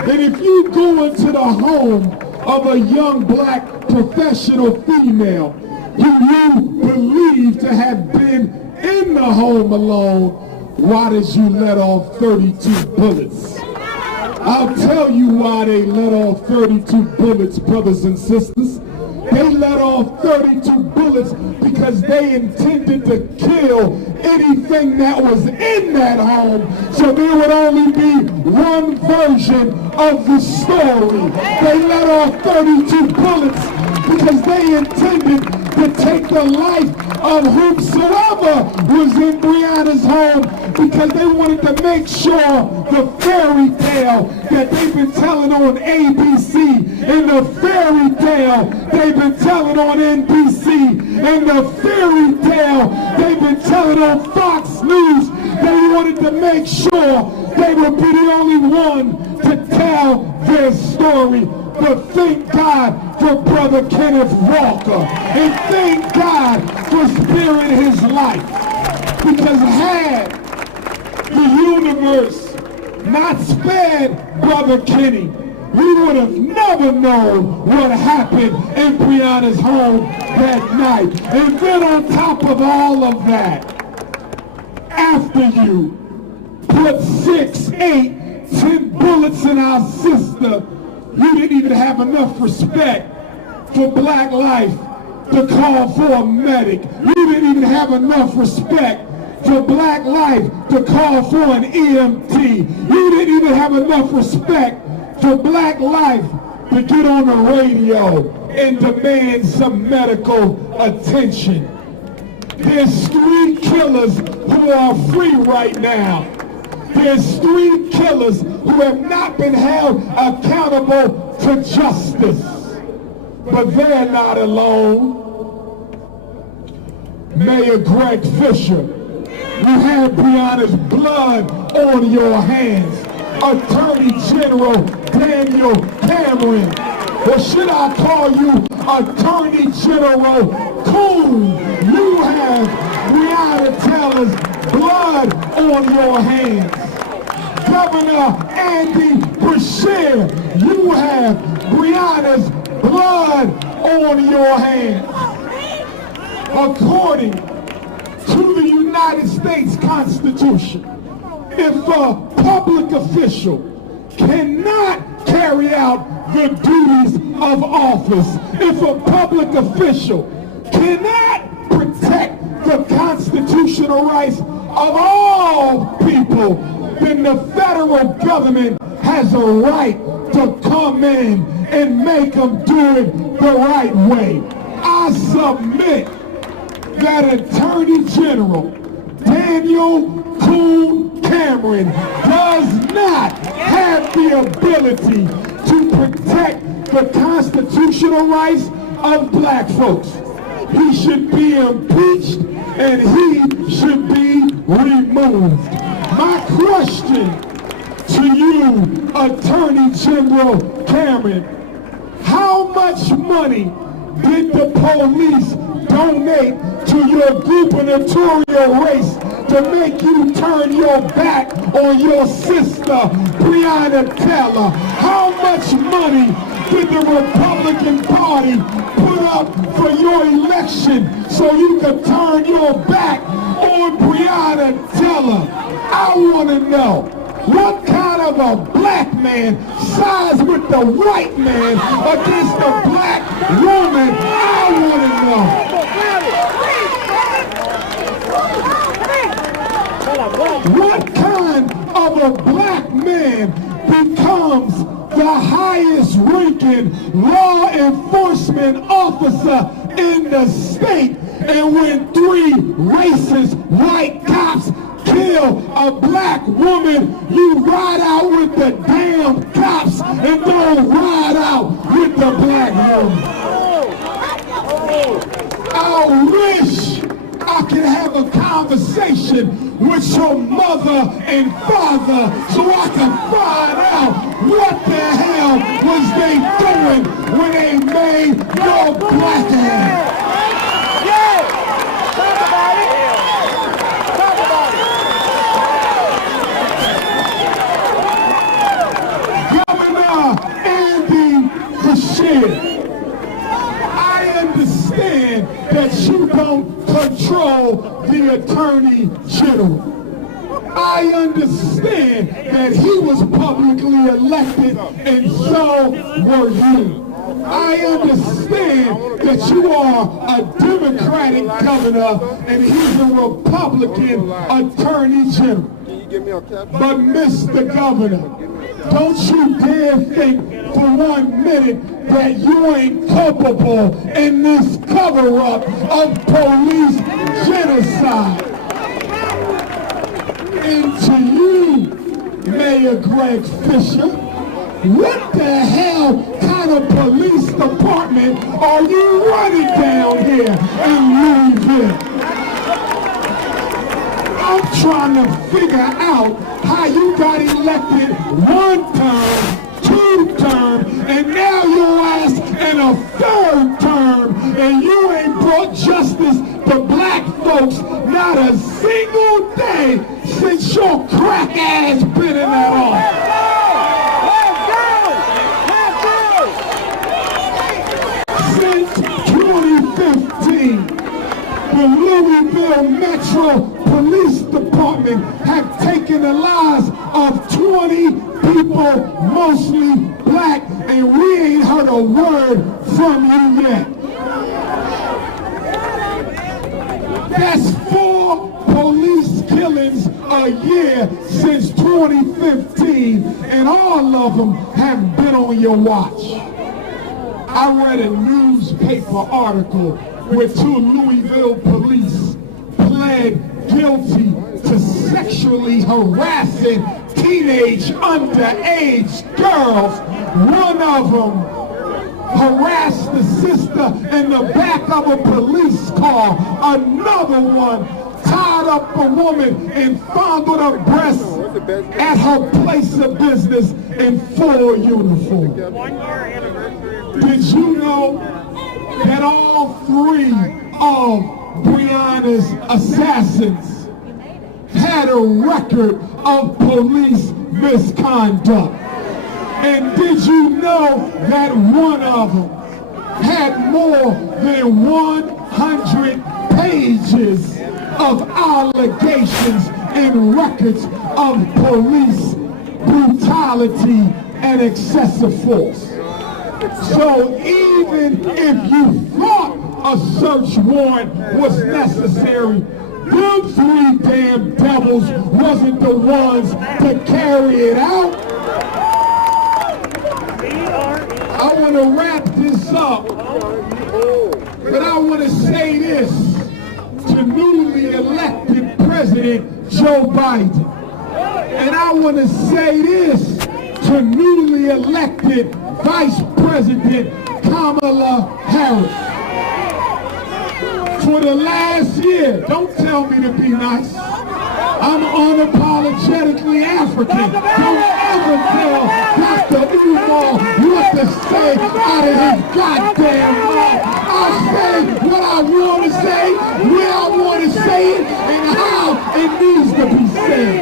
And if you go into the home of a young black professional female who you believe to have been in the home alone, why did you let off 32 bullets? I'll tell you why they let off 32 bullets, brothers and sisters. They let off 32 bullets because they intended to kill anything that was in that home, so there would only be one version of the story. They let off 32 bullets because they intended to take the life of whomsoever was in Breonna's home, because they wanted to make sure the fairy tale that they've been telling on ABC, and the fairy tale they've been telling on NBC, and the fairy tale they've been telling on Fox News, they wanted to make sure they would be the only one to tell their story. But thank God for Brother Kenneth Walker, and thank God for sparing his life. Because had the universe not spared Brother Kenny, we would have never known what happened in Breonna's home that night. And then on top of all of that, after you put 6, 8, 10 bullets in our sister, you didn't even have enough respect for black life to call for a medic. You didn't even have enough respect for black life to call for an EMT. You didn't even have enough respect for black life to get on the radio and demand some medical attention. There's street killers who are free right now. There's street killers who have not been held accountable to justice. But they're not alone. Mayor Greg Fisher, you have Breonna's blood on your hands. Attorney General Daniel Cameron, or should I call you Attorney General Coon? You have Breonna Taylor's blood on your hands. Governor Andy Beshear, you have Breonna's blood on your hands. According to the United States Constitution, if a public official cannot carry out the duties of office, if a public official cannot protect the constitutional rights of all people, then the federal government has a right to come in and make them do it the right way. I submit that Attorney General Daniel Coon Cameron does not have the ability to protect the constitutional rights of black folks. He should be impeached and he should be removed. My question to you, Attorney General Cameron, how much money did the police donate to your gubernatorial race to make you turn your back on your sister, Breonna Taylor? How much money did the Republican Party put up for your election so you could turn your back on Breonna Taylor? I want to know, what kind of a black man sides with the white man against the black woman? I want to know. What kind of a black man becomes the highest ranking law enforcement officer in the state, and when 3 racist white cops kill a black woman, you ride out with the damn cops and don't ride out with the black woman? I wish I could have a conversation with your mother and father so I can find out what the hell was they doing when they made your black ass. Talk about it. Talk about it. Governor here. I understand that you don't control the Attorney General. I understand that he was publicly elected and so were you. I understand that you are a Democratic governor and he's a Republican Attorney General. But Mr. Governor, don't you dare think for 1 minute that you ain't culpable in this cover-up of police genocide. And to you, Mayor Greg Fisher, what the hell kind of police department are you running down here in Louisville? I'm trying to figure out how you got elected 1 term, 2 term, and now your ass in a 3rd term, and you ain't brought justice to black folks not a single day since your crack ass been in that office. Since 2015, the Louisville Metro Police Department have taken the lives of 20 people, mostly black, and we ain't heard a word from you yet. That's 4 police killings a year since 2015, and all of them have been on your watch. I read a newspaper article where 2 Louisville police pled guilty to sexually harassing teenage underage girls. One of them harassed the sister in the back of a police car. Another one tied up a woman and fondled her breasts at her place of business in full uniform. Did you know that all 3 of Breonna's assassins had a record of police misconduct? And did you know that one of them had more than 100 pages of allegations and records of police brutality and excessive force? So even if you thought a search warrant was necessary, them 3 damn devils wasn't the ones to carry it out. I want to wrap this up, but I want to say this to newly elected President Joe Biden. And I want to say this to newly elected Vice President Kamala Harris. For the last year, don't tell me to be nice, I'm unapologetically African. Don't ever tell Dr. Umar what to say out of his goddamn mouth. I'll say what I want to say, where I want to say it, and how it needs to be said.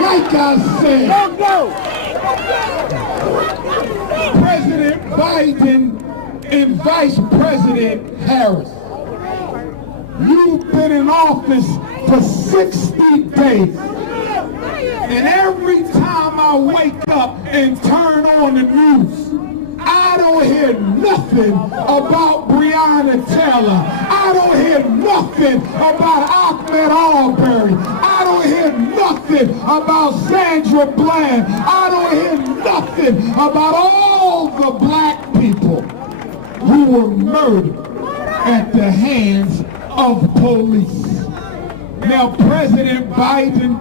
Like I said, President Biden and Vice President Harris, you've been in office for 60 days. And every time I wake up and turn on the news, I don't hear nothing about Breonna Taylor. I don't hear nothing about Ahmaud Arbery. I don't hear nothing about Sandra Bland. I don't hear nothing about all the black people who were murdered at the hands of police. Now, President Biden,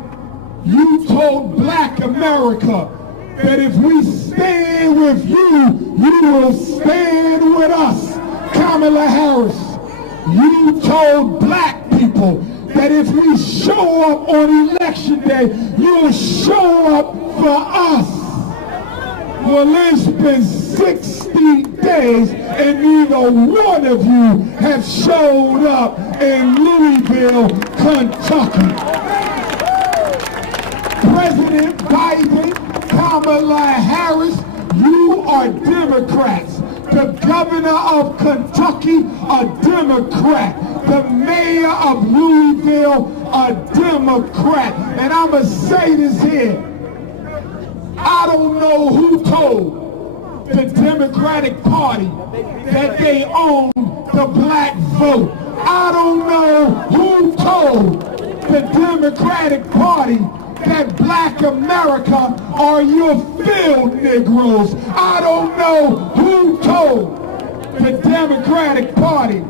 you told black America that if we stand with you, you will stand with us. Kamala Harris, you told black people that if we show up on election day, you'll show up for us. Well, it's been 60 days and neither one of you have showed up in Louisville, Kentucky. President Biden, Kamala Harris, you are Democrats. The governor of Kentucky, a Democrat. The mayor of Louisville, a Democrat. And I'm going to say this here. I don't know who told the Democratic Party that they own the black vote. I don't know who told the Democratic Party that black America are your field Negroes. I don't know who told the Democratic Party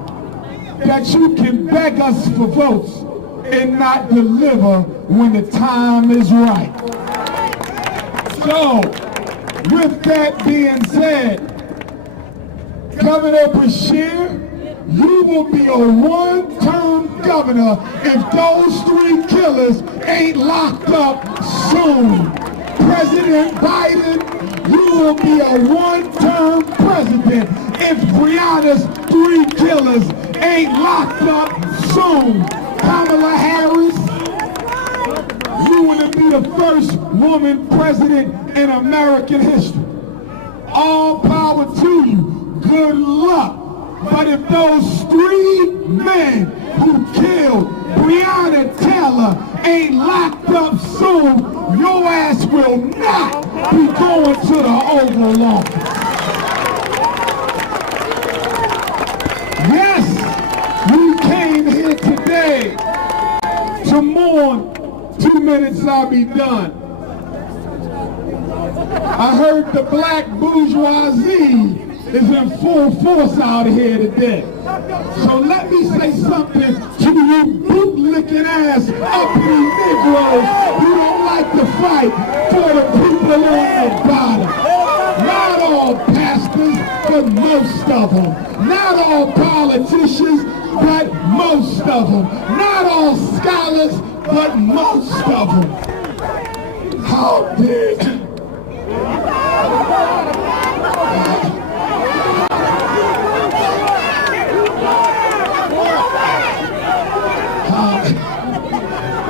that you can beg us for votes and not deliver when the time is right. So, with that being said, Governor Beshear, you will be a one-term governor if those three killers ain't locked up soon. President Biden, you will be a one-term president if Breonna's three killers ain't locked up soon. Kamala Harris, you want to be the first woman president in American history. All power to you. Good luck. But if those three men who killed Breonna Taylor ain't locked up soon, your ass will not be going to the Oval Office. Yes, we came here today to mourn. 2 minutes, I'll be done. I heard the black bourgeoisie is in full force out here today. So let me say something to you boot-licking ass uppity Negroes who don't like to fight for the people on the bottom. Not all pastors, but most of them. Not all politicians, but most of them. Not all scholars, but most of them. How dare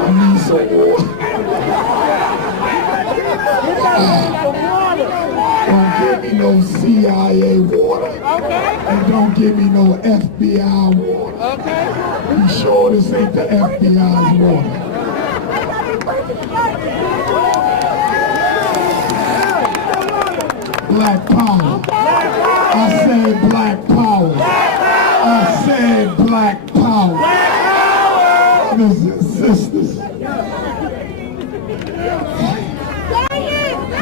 I need some water. Don't give me no CIA water. And don't give me no FBI water. You sure this ain't the FBI's water? Black power. I said black power. I said black power. Brothers and sisters,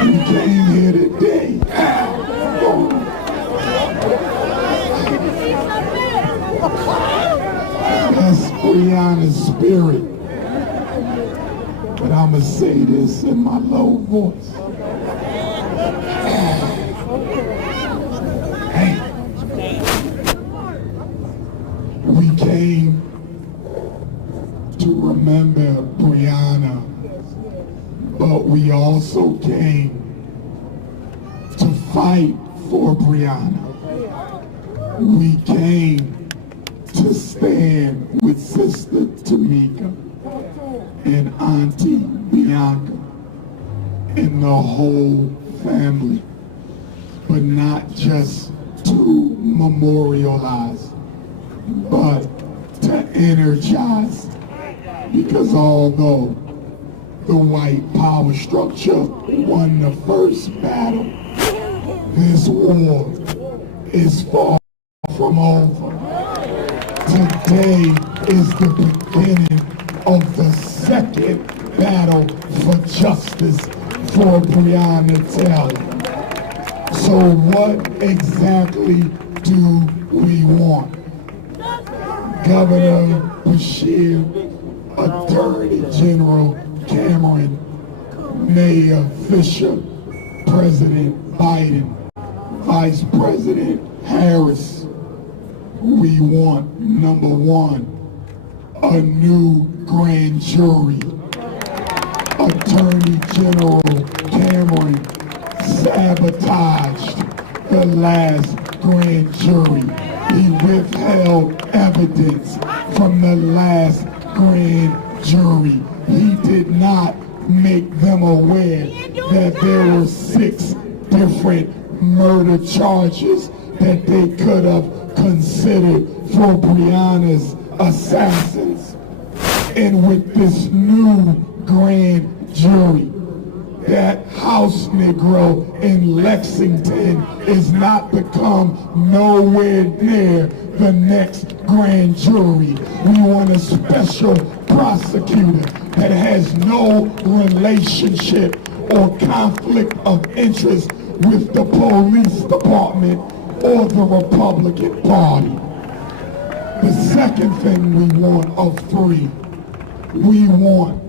we came here today. That's Breonna's spirit. But I'ma say this in my low voice. We came to remember Breonna, but we also came to fight for Breonna. We came to stand with Sister Tamika and Auntie Bianca and the whole family, but not just to memorialize, but to energize. Because although the white power structure won the first battle, this war is far from over. Today is the beginning of the second battle for justice for Breonna Taylor. So what exactly do we want? Governor Beshear, Attorney General Cameron, Mayor Fisher, President Biden, Vice President Harris. We want, number one, a new grand jury. Attorney General Cameron sabotaged the last grand jury. He withheld evidence from the last grand jury. He did not make them aware that there were 6 different murder charges that they could have considered for Breonna's assassins. And with this new grand jury, that house Negro in Lexington is not become nowhere near the next grand jury. We want a special prosecutor that has no relationship or conflict of interest with the police department or the Republican Party. The second thing we want of three, we want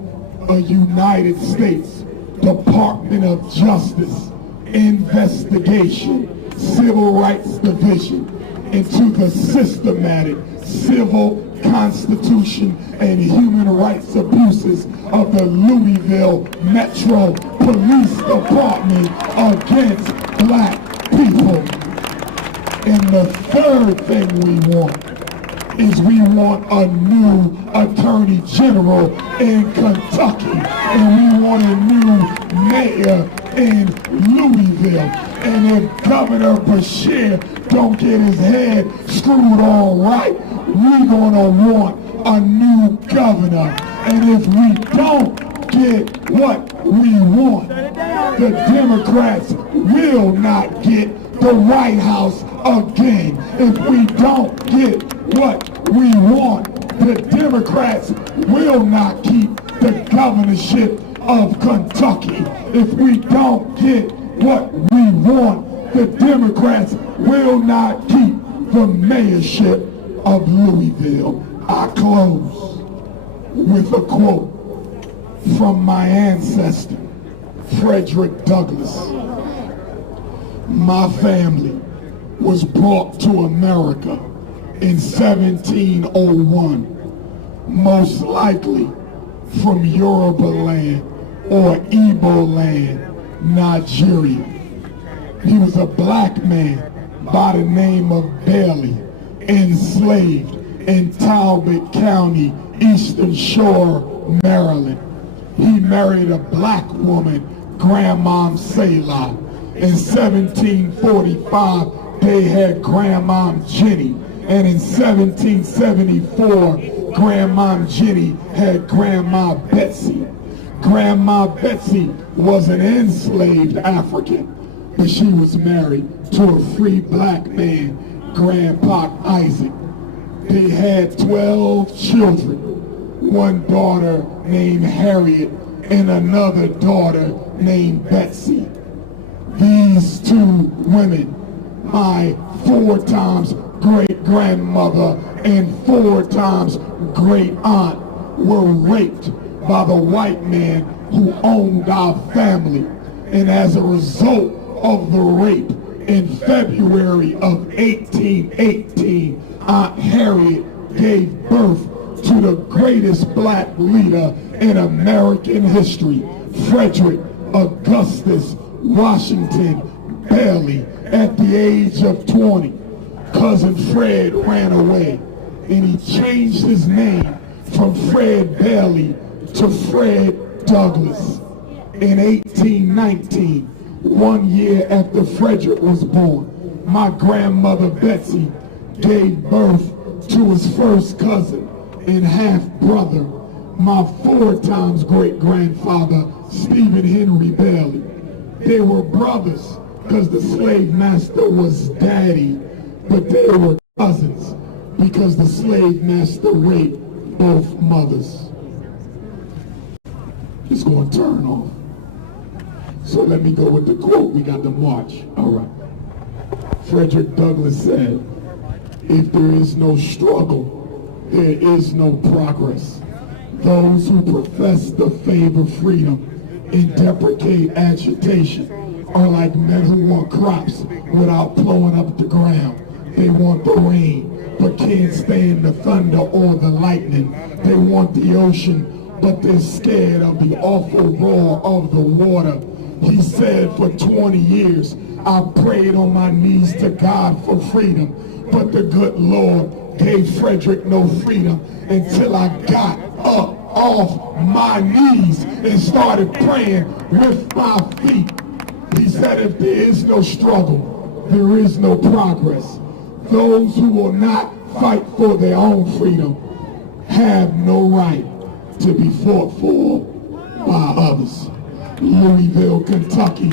a United States Department of Justice investigation, Civil Rights Division into the systematic civil, constitution, and human rights abuses of the Louisville Metro Police Department against black people. And the third thing we want is we want a new Attorney General in Kentucky, and we want a new mayor in Louisville. And if Governor Beshear don't get his head screwed all right, we're gonna want a new governor. And if we don't get what we want, the Democrats will not get the White House again. If we don't get what we want, the Democrats will not keep the governorship of Kentucky. If we don't get what we want, the Democrats will not keep the mayorship of Louisville. I close with a quote from my ancestor, Frederick Douglass. My family was brought to America in 1701, most likely from Yoruba land or Igbo land, Nigeria. He was a black man by the name of Bailey, enslaved in Talbot County, Eastern Shore, Maryland. He married a black woman, Grandmom Selah. In 1745, they had Grandmom Jenny. And in 1774, Grandmom Jenny had Grandma Betsy. Grandma Betsy was an enslaved African, but she was married to a free black man, Grandpa Isaac. They had 12 children, one daughter named Harriet and another daughter named Betsy. These two women, my 4 times great-grandmother and 4 times great-aunt, were raped by the white man who owned our family. And as a result of the rape, in February of 1818, Aunt Harriet gave birth to the greatest black leader in American history, Frederick Augustus Washington Bailey. At the age of 20, Cousin Fred ran away, and he changed his name from Fred Bailey to Fred Douglass. In 1819, 1 year after Frederick was born, my grandmother Betsy gave birth to his first cousin and half-brother, my 4 times great-grandfather, Stephen Henry Bailey. They were brothers because the slave master was daddy, but they were cousins because the slave master raped both mothers. It's going to turn off. So let me go with the quote. We got the march. All right. Frederick Douglass said, if there is no struggle, there is no progress. Those who profess to favor freedom and deprecate agitation are like men who want crops without plowing up the ground. They want the rain, but can't stand the thunder or the lightning. They want the ocean, but they're scared of the awful roar of the water. He said, for 20 years, I prayed on my knees to God for freedom, but the good Lord gave Frederick no freedom until I got up off my knees and started praying with my feet. He said, if there is no struggle, there is no progress. Those who will not fight for their own freedom have no right to be fought for by others. Louisville, Kentucky,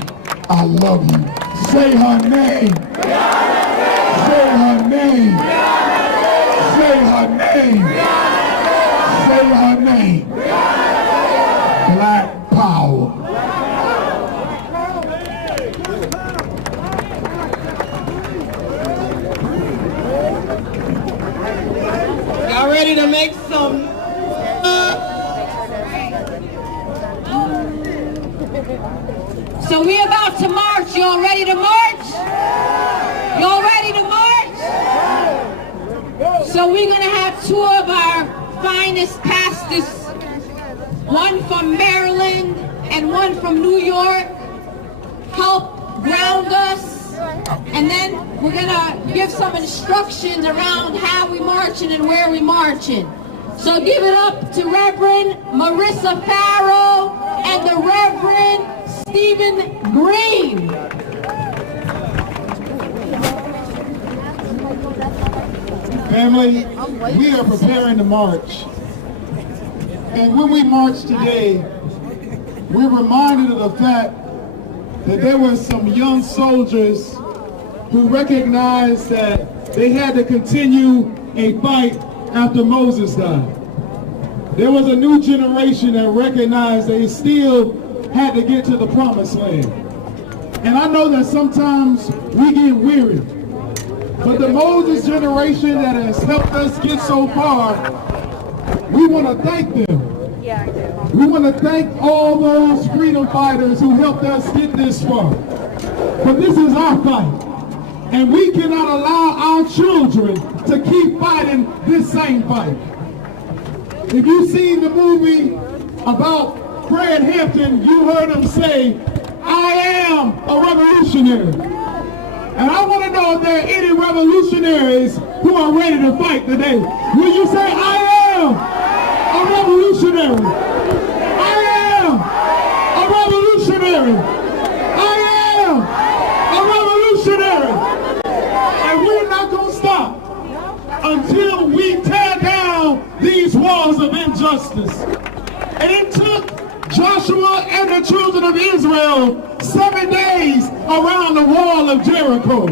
I love you. Say her name. Say her name. Say her name. Say her name. Black power. Y'all ready to make some? So we're about to march. Y'all ready to march? Y'all ready to march? So we're going to have two of our finest pastors, one from Maryland and one from New York, help ground us. And then we're going to give some instructions around how we marching and where we marching. So give it up to Reverend Marissa Farrow and the Reverend Stephen Green. Family, we are preparing to march. And when we march today, we're reminded of the fact that there were some young soldiers who recognized that they had to continue a fight after Moses died. There was a new generation that recognized they still had to get to the promised land. And I know that sometimes we get weary, but the Moses generation that has helped us get so far, we want to thank them. We want to thank all those freedom fighters who helped us get this far. But this is our fight. And we cannot allow our children to keep fighting this same fight. If you've seen the movie about Fred Hampton, you heard him say, I am a revolutionary. And I want to know if there are any revolutionaries who are ready to fight today. Will you say, I am a revolutionary? I am a revolutionary. I am a revolutionary. And we're not going to stop until we tear down these walls of injustice. And it took Joshua and the children of Israel 7 days around the wall of Jericho.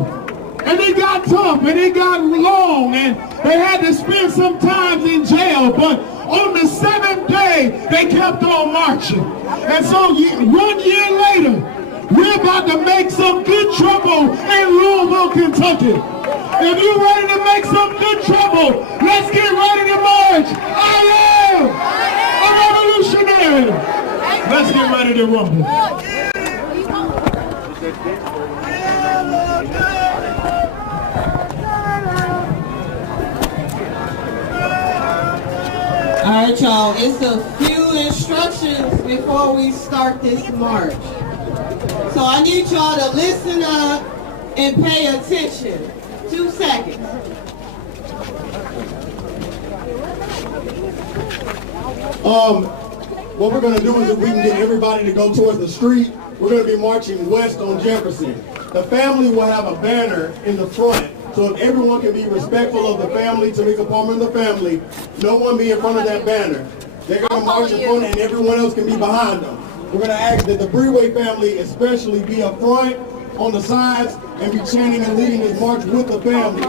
And it got tough and it got long and they had to spend some time in jail. But on the 7th day, they kept on marching. And so 1 year later, we're about to make some good trouble in Louisville, Kentucky. If you're ready to make some good trouble, let's get ready to march. I am a revolutionary. Let's get ready to rumble. All right, y'all, it's a few instructions before we start this march. So I need y'all to listen up and pay attention. 2 seconds. What we're going to do is if we can get everybody to go towards the street, we're going to be marching west on Jefferson. The family will have a banner in the front, so if everyone can be respectful of the family, Tamika Palmer and the family, no one be in front of that banner. They're going to march in front and everyone else can be behind them. We're going to ask that the Breeway family especially be up front, on the sides, and be chanting and leading this march with the family.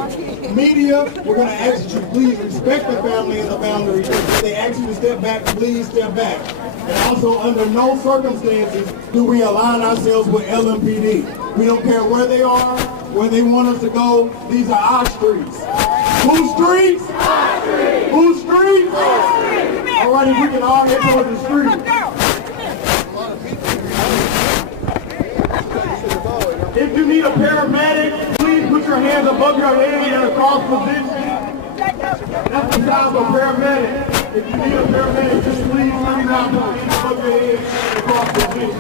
Media, we're going to ask that you please respect the family and the boundaries. If they ask you to step back, please step back. And also, under no circumstances do we align ourselves with LMPD. We don't care where they are, where they want us to go. These are our streets. Whose streets? Our streets. Whose streets? Our streets. All right, if we can all head towards the street. If you need a paramedic, please put your hands above your head in a cross position. That's the size of a paramedic. If you need a paramedic, just please let me know. Put your hands above your head in a cross position.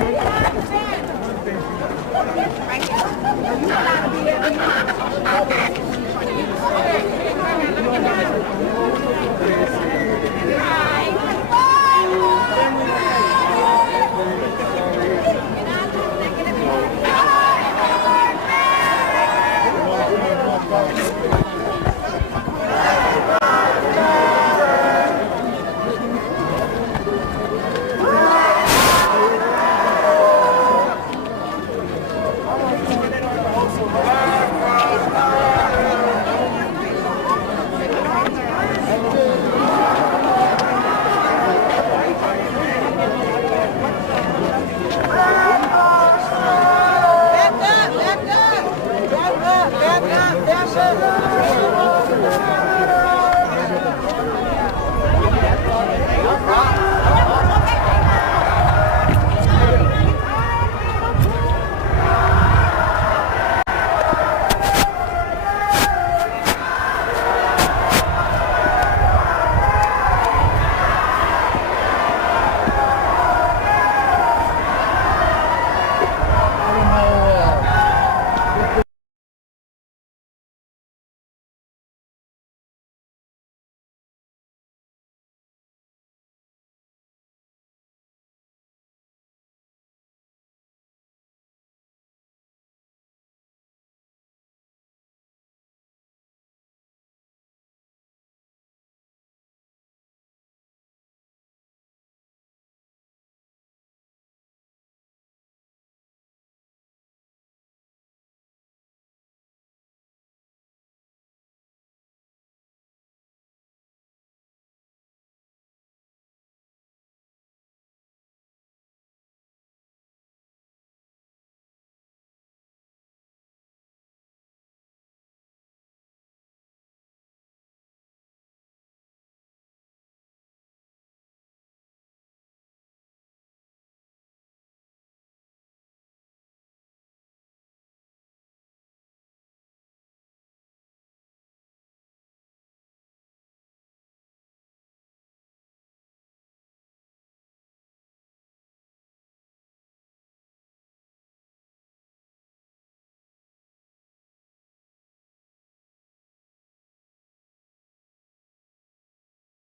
Back up.